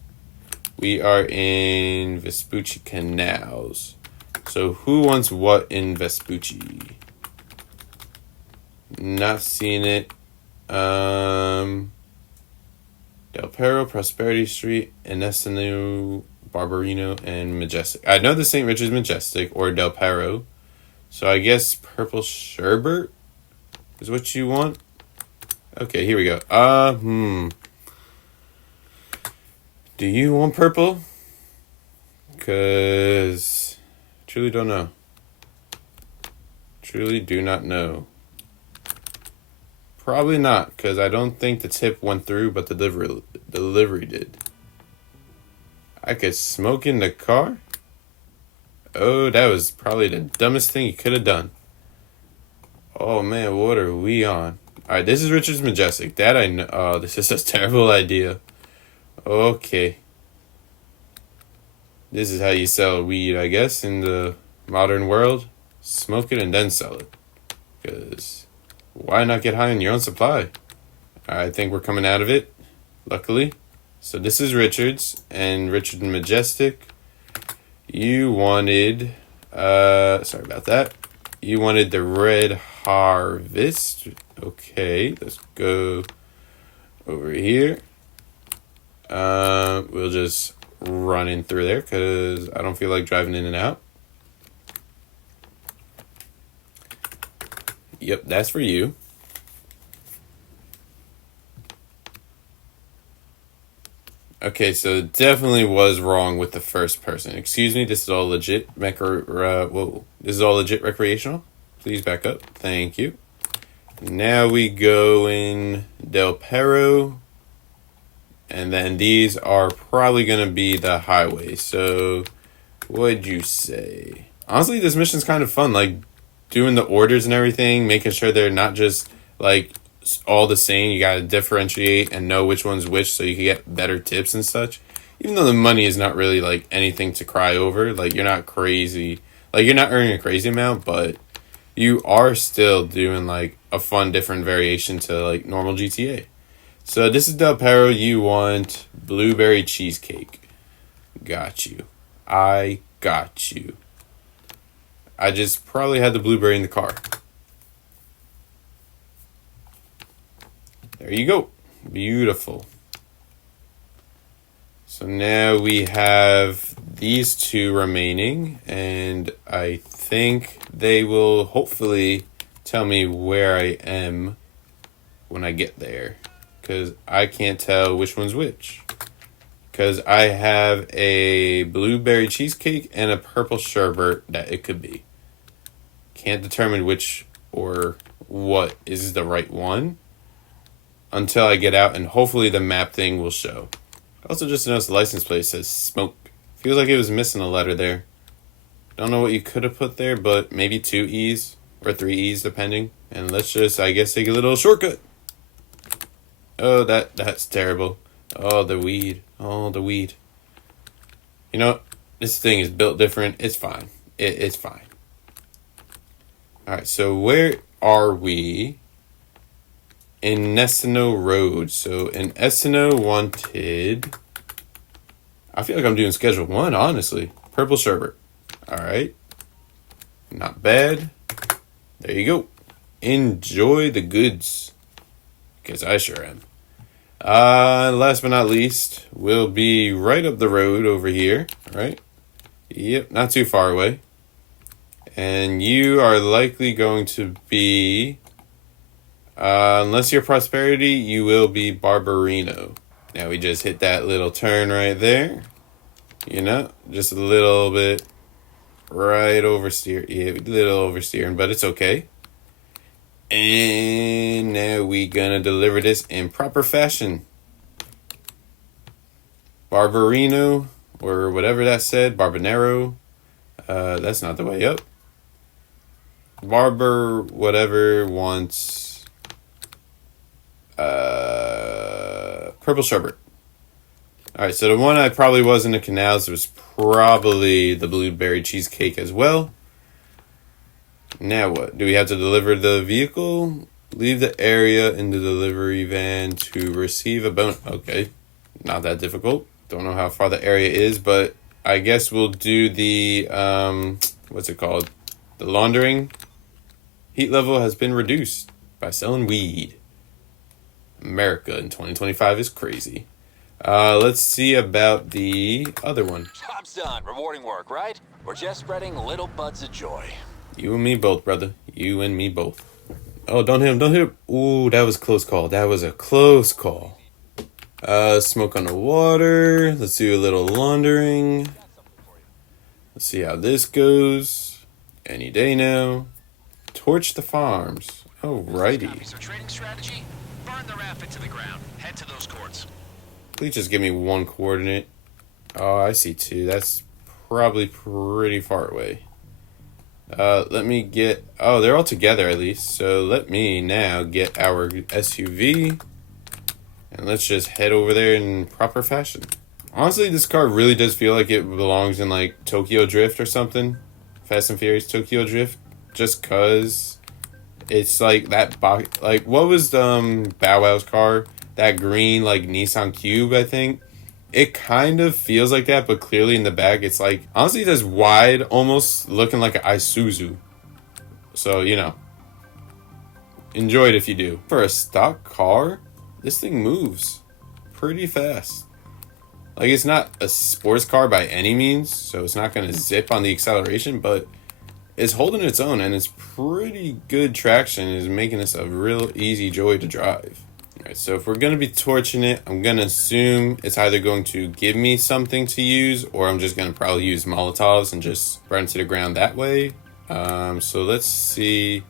We are in Vespucci Canals. So, who wants what in Vespucci? Not seeing it. Del Perro, Prosperity Street, Inesino, Barbarino, and Majestic. I know this ain't Richards Majestic or Del Perro. So I guess Purple Sherbet is what you want. Okay, here we go. Do you want purple? Cause truly don't know. Truly do not know. Probably not, because I don't think the tip went through, but the delivery did. I could smoke in the car? Oh, that was probably the dumbest thing you could have done. Oh man, what are we on? Alright, this is Richard's Majestic. That I know. Oh, this is a terrible idea. Okay. This is how you sell weed, I guess, in the modern world. Smoke it and then sell it. Because why not get high on your own supply? I think we're coming out of it, luckily. So this is Richard's, and Richard Majestic. You wanted, sorry about that. You wanted the Red Harvest. Okay, let's go over here. We'll just run in through there because I don't feel like driving in and out. Yep, that's for you. Okay, so it definitely was wrong with the first person. Excuse me, this is all legit. Whoa, this is all legit recreational. Please back up. Thank you. Now we go in Del Perro. And then these are probably going to be the highway. So, what'd you say? Honestly, this mission's kind of fun. Like, doing the orders and everything, making sure they're not just, like, all the same. You gotta differentiate and know which one's which so you can get better tips and such. Even though the money is not really, like, anything to cry over. Like, you're not crazy. Like, you're not earning a crazy amount, but you are still doing, like, a fun, different variation to, like, normal GTA. So, this is Del Perro. You want blueberry cheesecake. Got you. I got you. I just probably had the blueberry in the car. There you go. Beautiful. So now we have these two remaining, and I think they will hopefully tell me where I am when I get there, because I can't tell which one's which. Because I have a blueberry cheesecake and a purple sherbet that it could be. Can't determine which or what is the right one until I get out, and hopefully the map thing will show. I also just noticed the license plate says smoke. Feels like it was missing a letter there. Don't know what you could have put there, but maybe 2 E's or 3 E's depending. And let's just, I guess, take a little shortcut. Oh, that's terrible. Oh, the weed. Oh, the weed. You know, this thing is built different. It's fine. It's fine. Alright, so where are we? In Nessino Road. So in Essino wanted... I feel like I'm doing schedule 1, honestly. Purple sherbet. Alright. Not bad. There you go. Enjoy the goods. Because I sure am. Last but not least, we'll be right up the road over here. Right? Yep, not too far away. And you are likely going to be... unless you're Prosperity, you will be Barbarino. Now we just hit that little turn right there. You know, just a little bit right oversteer. Yeah, a little oversteering, but it's okay. And now we gonna deliver this in proper fashion. Barbarino, or whatever that said, Barbanero. That's not the way up. Barber, whatever, wants... purple sherbet. Alright, so the one I probably was in the canals was probably the blueberry cheesecake as well. Now what? Do we have to deliver the vehicle? Leave the area in the delivery van to receive a bonus. Okay, not that difficult. Don't know how far the area is, but I guess we'll do the, what's it called? The laundering. Heat level has been reduced by selling weed. America in 2025 is crazy. Let's see about the other one. Job's done. Rewarding work, right? We're just spreading little buds of joy. You and me both, brother. You and me both. Oh, don't hit him. Don't hit him. Ooh, that was a close call. That was a close call. Smoke on the water. Let's do a little laundering. Let's see how this goes. Any day now. Torch the farms. Alrighty. So trading strategy? Burn the raft into the ground. Head to those courts. Please just give me one coordinate. Oh, I see 2. That's probably pretty far away. Let me get... Oh, they're all together at least. So let me now get our SUV. And let's just head over there in proper fashion. Honestly, this car really does feel like it belongs in like Tokyo Drift or something. Fast and Furious Tokyo Drift. Just cause it's like that box... Like, what was Bow Wow's car? That green like Nissan Cube, I think. It kind of feels like that, but clearly in the back, it's like, honestly, it's wide, almost looking like an Isuzu. So, you know, enjoy it if you do. For a stock car, this thing moves pretty fast. Like, it's not a sports car by any means, so it's not going to zip on the acceleration, but it's holding its own, and it's pretty good traction. It's making this a real easy joy to drive. Alright, so if we're going to be torching it, I'm going to assume it's either going to give me something to use, or I'm just going to probably use Molotovs and just burn to the ground that way. So let's see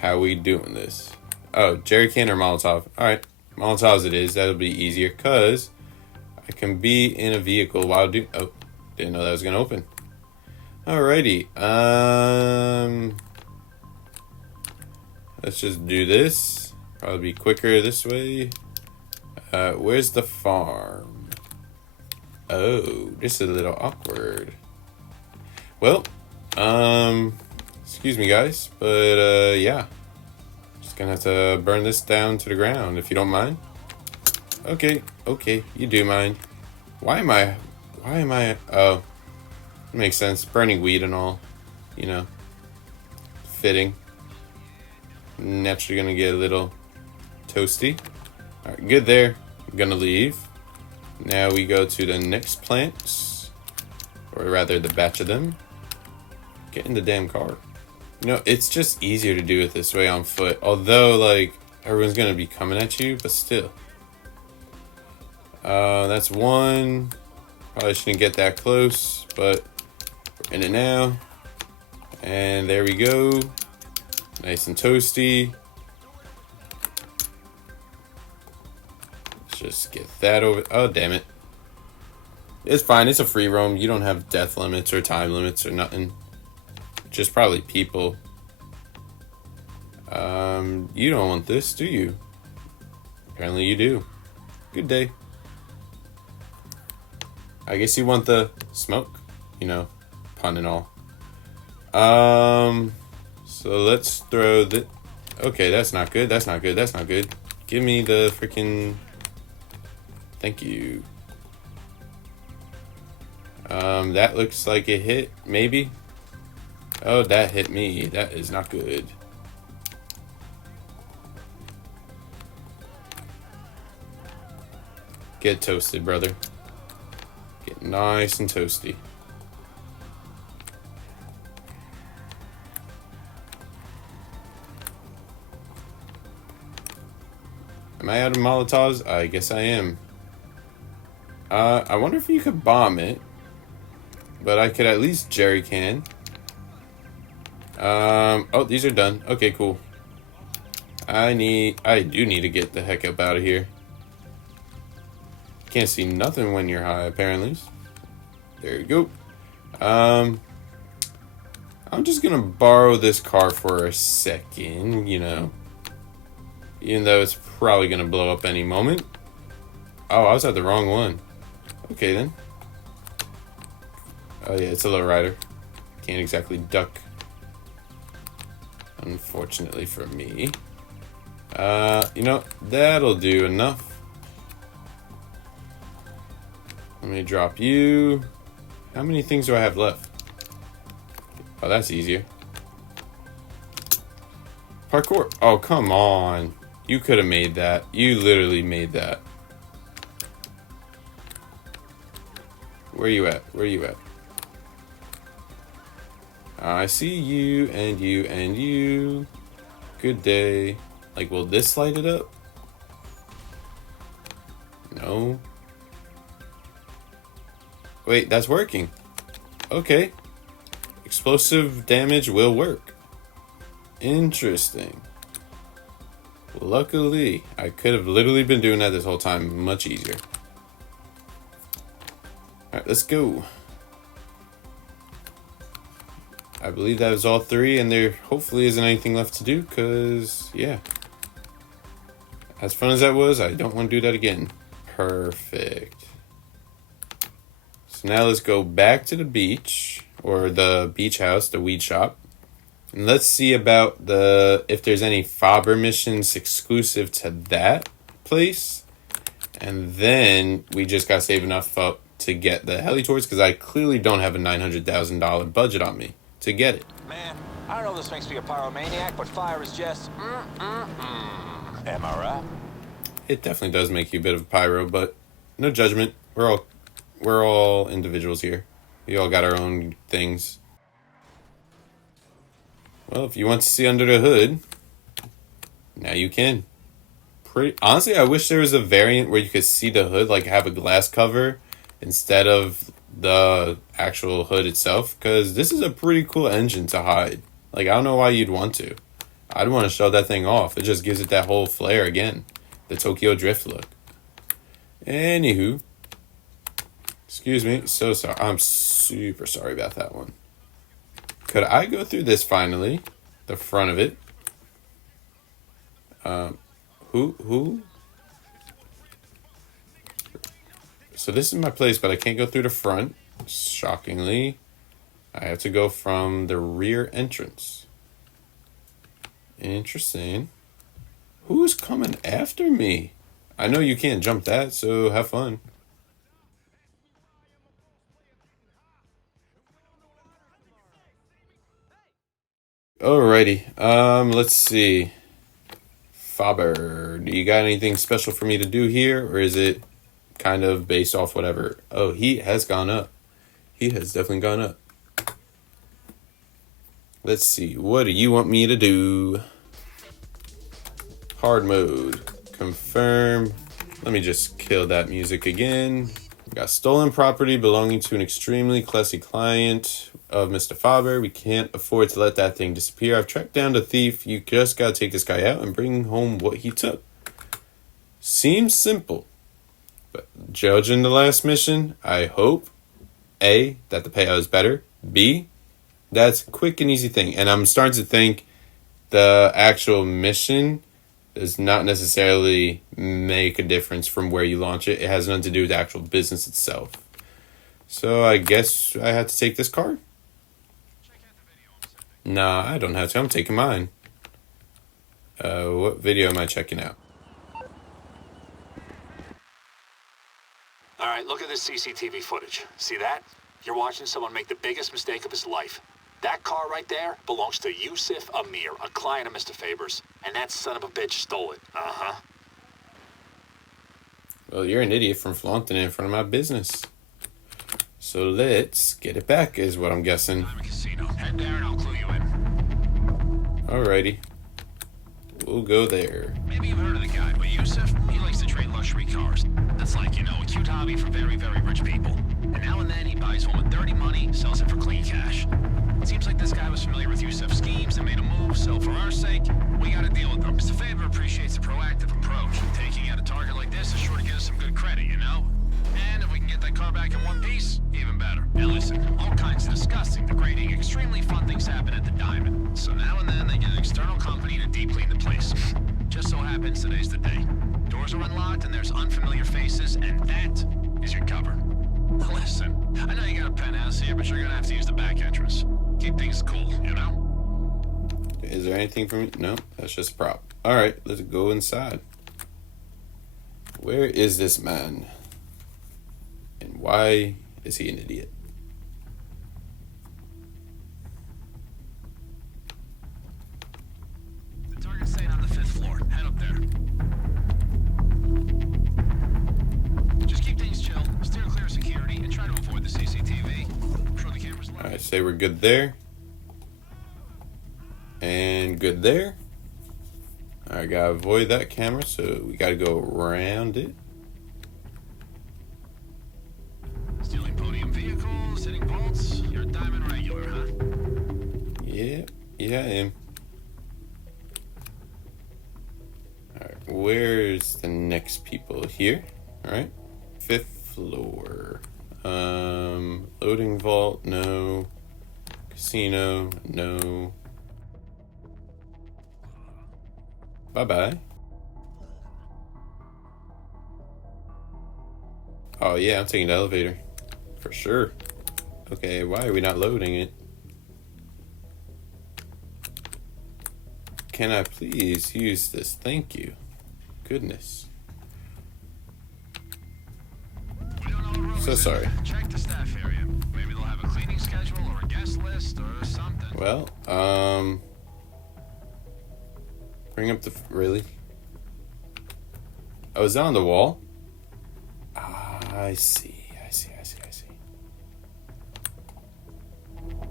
how we doing this. Oh, jerry can or Molotov? Alright, Molotovs it is. That'll be easier, because I can be in a vehicle while do... Oh, didn't know that was going to open. Alrighty, let's just do this. Probably be quicker this way. Where's the farm? Oh, this is a little awkward. Well, excuse me guys, but yeah. Just gonna have to burn this down to the ground if you don't mind. Okay, you do mind. Why am I, oh, makes sense. Burning weed and all, you know, fitting. Naturally gonna get a little toasty. Alright, good there. I'm gonna leave. Now we go to the next plant. Or rather the batch of them. Get in the damn car. You know, it's just easier to do it this way on foot. Although, like, everyone's gonna be coming at you, but still. That's one. Probably shouldn't get that close, but we're in it now. And there we go. Nice and toasty. Just get that over. Oh, damn it. It's fine. It's a free roam. You don't have death limits or time limits or nothing. Just probably people. You don't want this, do you? Apparently you do. Good day. I guess you want the smoke. You know, pun and all. So let's throw the... Okay, that's not good. That's not good. That's not good. Give me the freaking... Thank you. That looks like it hit, maybe. Oh, that hit me. That is not good. Get toasted, brother. Get nice and toasty. Am I out of Molotovs? I guess I am. I wonder if you could bomb it. But I could at least jerry can. Oh, these are done. Okay, cool. I do need to get the heck up out of here. Can't see nothing when you're high, apparently. There you go. I'm just gonna borrow this car for a second, you know. Even though it's probably gonna blow up any moment. Oh, I was at the wrong one. Okay, then. Oh, yeah, it's a lowrider. Can't exactly duck. Unfortunately for me. You know, that'll do enough. Let me drop you. How many things do I have left? Oh, that's easier. Parkour. Oh, come on. You could have made that. You literally made that. Where you at? Where you at? I see you and you and you. Good day. Like, will this light it up? No. Wait, that's working. Okay. Explosive damage will work. Interesting. Luckily, I could have literally been doing that this whole time much easier. Alright, let's go. I believe that was all 3, and there hopefully isn't anything left to do, because, yeah. As fun as that was, I don't want to do that again. Perfect. So now let's go back to the beach, or the beach house, the weed shop. And let's see about if there's any Faber missions exclusive to that place. And then we just got to save enough up to get the heli tours, because I clearly don't have a $900,000 budget on me to get it. Man, I don't know if this makes me a pyromaniac, but fire is just... Am I right? It definitely does make you a bit of a pyro, but no judgment. We're all individuals here. We all got our own things. Well, if you want to see under the hood, now you can. Honestly, I wish there was a variant where you could see the hood, like have a glass cover instead of the actual hood itself, because this is a pretty cool engine to hide. Like, I don't know why you'd want to. I'd want to show that thing off. It just gives it that whole flair again. The Tokyo Drift look. Anywho. Excuse me. So sorry. I'm super sorry about that one. Could I go through this finally? The front of it. Who? So this is my place, but I can't go through the front. Shockingly. I have to go from the rear entrance. Interesting. Who's coming after me? I know you can't jump that, so have fun. Alrighty. Let's see. Faber, do you got anything special for me to do here, or is it kind of based off whatever? Oh, he has gone up. He has definitely gone up. Let's see. What do you want me to do? Hard mode. Confirm. Let me just kill that music again. We got stolen property belonging to an extremely classy client of Mr. Faber. We can't afford to let that thing disappear. I've tracked down the thief. You just gotta take this guy out and bring home what he took. Seems simple. But judging the last mission, I hope, A, that the payout is better. B, that's a quick and easy thing. And I'm starting to think the actual mission does not necessarily make a difference from where you launch it. It has nothing to do with the actual business itself. So I guess I have to take this card? Nah, I don't have to. I'm taking mine. What video am I checking out? All right, look at this CCTV footage. See that? You're watching someone make the biggest mistake of his life. That car right there belongs to Yusuf Amir, a client of Mr. Faber's, and that son of a bitch stole it. Uh-huh. Well, you're an idiot from flaunting it in front of my business. So let's get it back, is what I'm guessing. Casino. Head there and I'll clue you in. Alrighty. We'll go there. Maybe you've heard of the guy, but Yusuf, he likes to trade luxury cars. That's like, a cute hobby for very, very rich people. And now and then he buys one with dirty money, sells it for clean cash. It seems like this guy was familiar with Yusuf's schemes and made a move, so for our sake, we gotta deal with him. Mr. Faber appreciates a proactive approach. Taking out a target like this is sure to get us some good credit, And if we can get that car back in one piece, even better. And listen, all kinds of disgusting, degrading, extremely fun things happen at the Diamond. So now and then they get an external company to deep clean the place. Just so happens today's the day. Doors are unlocked and there's unfamiliar faces, and that is your cover. Listen, I know you got a penthouse here, but you're gonna have to use the back entrance. Keep things cool, Is there anything for me? No, that's just a prop. Alright, let's go inside. Where is this man? And why is he an idiot? The target's staying on the 5th floor. Head up there. Just keep things chill, steer clear of security, and try to avoid the CCTV. I'm sure the camera's live. Alright, say we're good there. And good there. Alright, gotta avoid that camera, so we gotta go around it. Stealing podium vehicles, hitting vaults. You're a Diamond regular, huh? Yeah, I am. Alright, where's the next people? Here? Alright. 5th floor. Loading vault, no. Casino, no. Bye-bye. Oh yeah, I'm taking the elevator. For sure. Okay, why are we not loading it? Can I please use this? Thank you. Goodness. We don't know what room So it's in. sorry. Check the staff area. Maybe they'll have a cleaning schedule or a guest list or something. Well, bring up the, really? Oh, is that on the wall? Ah, I see.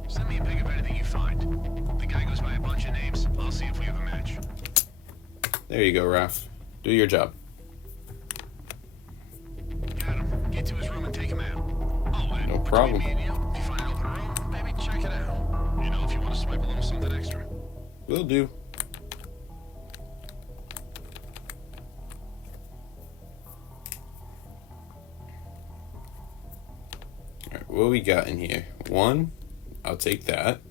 Send me a pic of anything you find. The guy goes by a bunch of names. I'll see if we have a match. There you go, Ralph. Do your job. Got him. Get to his room and take him out. Oh, and No between problem. me and you, if you find an open room, maybe check it out. You know, if you want to swipe a little something extra. Will do. Alright, what we got in here? One, I'll take that.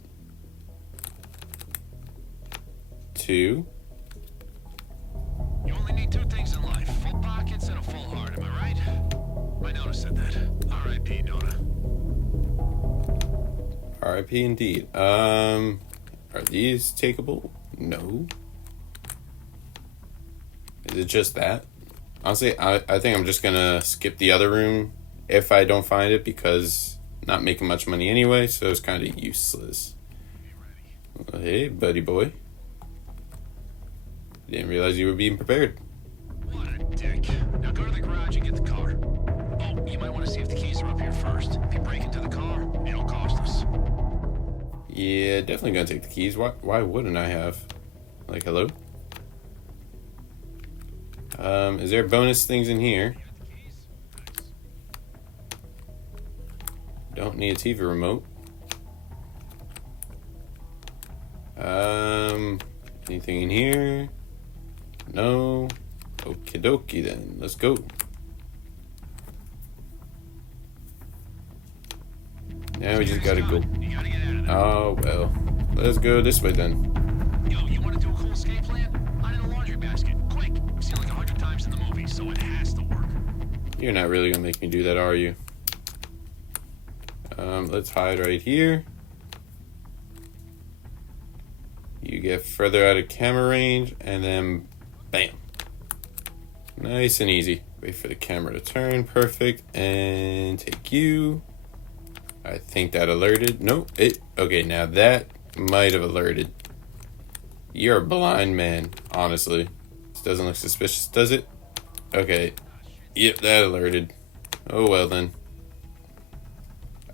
Two. You only need two things in life. Full pockets and a full heart, am I right? My Nona said that. R.I.P. Nona. R.I.P. indeed. Are these takeable? No. Is it just that? Honestly, I think I'm just gonna skip the other room if I don't find it, because not making much money anyway, so it's kind of useless. Hey, buddy boy. Didn't realize you were being prepared. What a dick. Now go to the garage and get the car. Oh, you might want to see if the keys are up here first. If you break into the car, it'll cost us. Yeah, definitely gonna take the keys. Why wouldn't I have? Like, hello? Is there bonus things in here? Don't need a TV remote. Anything in here? No. Okie dokie then. Let's go. Now we just gotta go. You gotta get out of there. Oh, well. Let's go this way then. Yo, you want to do a cool escape plan? Hide in the laundry basket. Quick. I've seen it like 100 times in the movie, so it has to work. You're not really gonna make me do that, are you? Let's hide right here. You get further out of camera range, and then bam. Nice and easy. Wait for the camera to turn. Perfect. And take you. I think that alerted. Nope. Okay, now that might have alerted. You're a blind man, honestly. This doesn't look suspicious, does it? Okay. Yep, that alerted. Oh well then.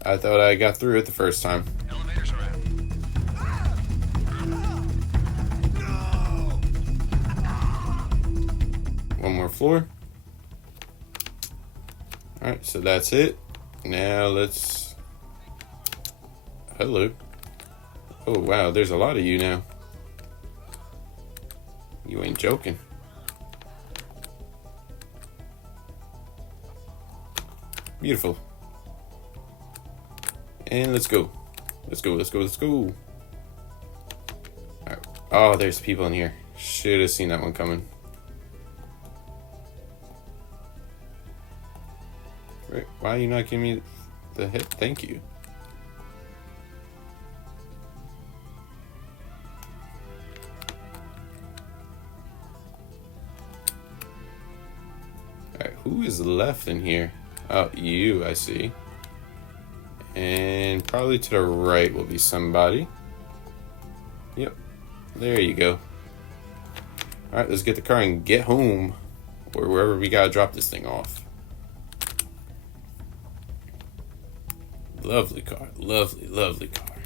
I thought I got through it the first time. Elevators are out. One more floor. Alright, so that's it. Now let's... Hello. Oh wow, there's a lot of you now. You ain't joking. Beautiful. And let's go. Let's go. Alright. Oh, there's people in here. Should have seen that one coming. Right. Why are you not giving me the hit? Thank you. Alright, who is left in here? Oh, you, I see. And probably to the right will be somebody. Yep. There you go. Alright, let's get the car and get home. Or wherever we gotta drop this thing off. Lovely car. Lovely car.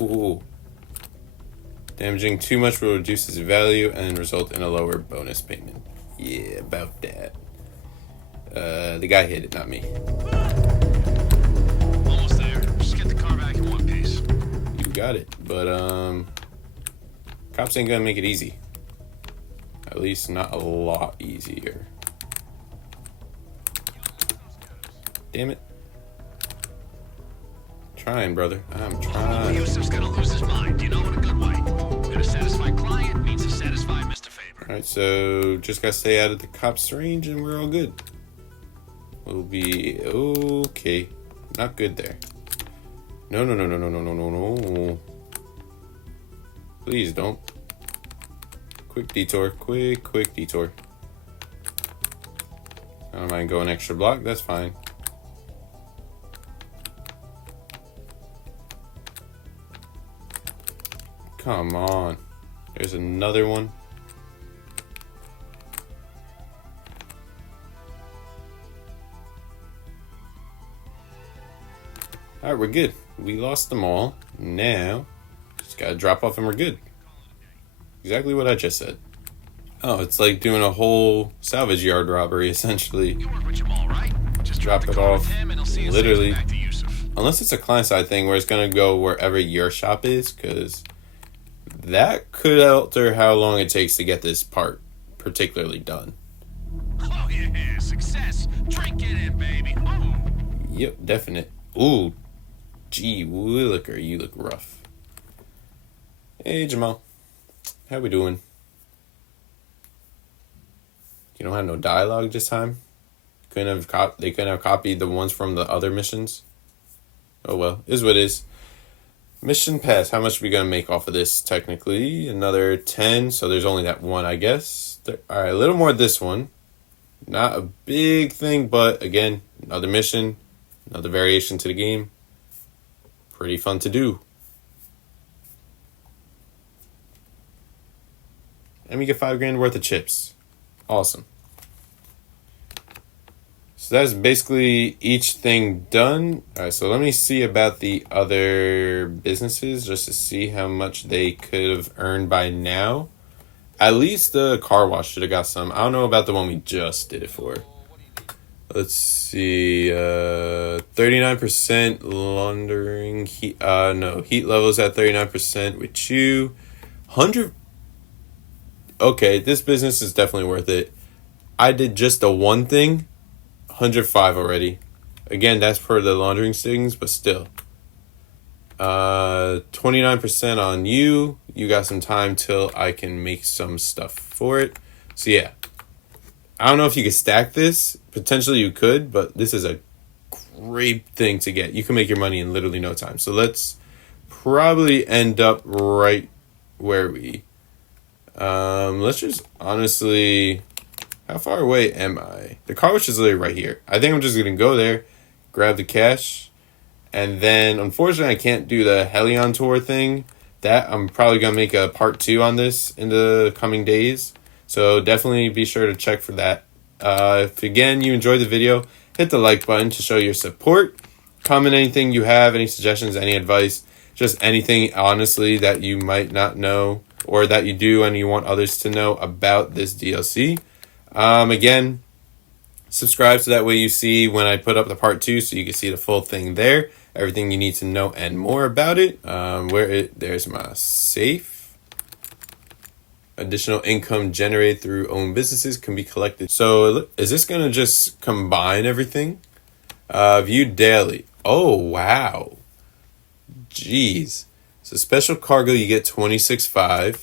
Ooh. Damaging too much will reduce its value and result in a lower bonus payment. Yeah, about that. The guy hit it, not me. Almost there. Just get the car back in one piece. You got it. But, cops ain't gonna make it easy. At least not a lot easier. Damn it. trying, brother. I'm Oh, trying. Yusuf's gonna lose his mind, you know, in a good way. Gonna satisfy client means to satisfy Mr. Faber. Alright, so just gotta stay out of the cops' range and we're all good. We'll be okay. Not good there. No, no, no, no, no, no, no, no, no. Please don't. Quick detour. Quick detour. I don't mind going extra block. That's fine. Come on. There's another one. Alright, we're good. We lost them all. Now, just gotta drop off and we're good. Exactly what I just said. Oh, it's like doing a whole salvage yard robbery, essentially. You work with Jamal, right? Just Drop the it car off. with him and he'll see his Literally. back to Yusuf. Unless it's a client-side thing where it's gonna go wherever your shop is, because that could alter how long it takes to get this part particularly done. Oh yeah, success. Drink it in, baby. Oh. Yep, definite. Ooh, gee williker, you look rough. Hey, Jamal. How we doing? You don't have no dialogue this time? They couldn't have copied the ones from the other missions? Oh well, is what is. Mission pass. How much are we gonna make off of this? Technically, another 10. So there's only that one, I guess. All right, a little more this one. Not a big thing, but again, another mission, another variation to the game. Pretty fun to do. And we get $5,000 worth of chips. Awesome. So that's basically each thing done. All right, so let me see about the other businesses just to see how much they could have earned by now. At least the car wash should have got some. I don't know about the one we just did it for. Let's see. 39% laundering. Heat levels at 39% with you. 100. Okay, this business is definitely worth it. I did just the one thing. 105 already. Again, that's for the laundering things, but still. 29% on you. You got some time till I can make some stuff for it. So yeah. I don't know if you could stack this. Potentially you could, but this is a great thing to get. You can make your money in literally no time. So let's probably end up right where we... let's just honestly... How far away am I? The car wash is literally right here. I think I'm just going to go there, grab the cash, and then, unfortunately, I can't do the Helion tour thing. That, I'm probably going to make a part 2 on this in the coming days. So, definitely be sure to check for that. If, again, you enjoyed the video, hit the like button to show your support. Comment anything you have, any suggestions, any advice, just anything, honestly, that you might not know, or that you do and you want others to know about this DLC. Again, subscribe so that way you see when I put up the part 2 so you can see the full thing there. Everything you need to know and more about it. There's my safe. Additional income generated through own businesses can be collected. So is this going to just combine everything? View daily. Oh, wow. Jeez. So special cargo, you get 26.5.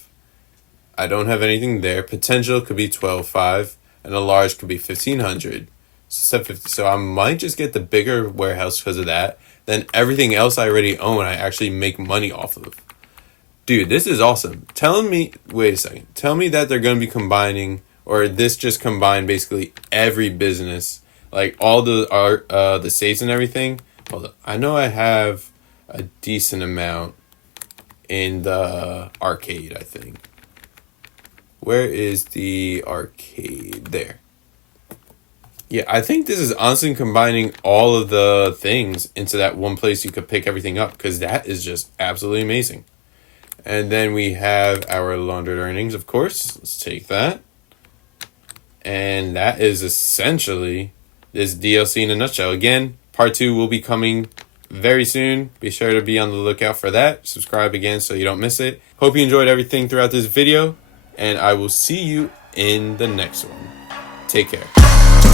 I don't have anything there. Potential could be 12.5. And a large could be 1,500. So 750. So I might just get the bigger warehouse because of that. Then everything else I already own, I actually make money off of. Dude, this is awesome. Wait a second. Tell me that they're going to be combining, or this just combined basically every business. Like all the safes and everything. Hold on. I know I have a decent amount in the arcade, I think. Where is the arcade? There. Yeah, I think this is honestly combining all of the things into that one place you could pick everything up, because that is just absolutely amazing. And then we have our laundered earnings, of course. Let's take that. And that is essentially this DLC in a nutshell. Again, part 2 will be coming very soon. Be sure to be on the lookout for that. Subscribe again so you don't miss it. Hope you enjoyed everything throughout this video. And I will see you in the next one. Take care.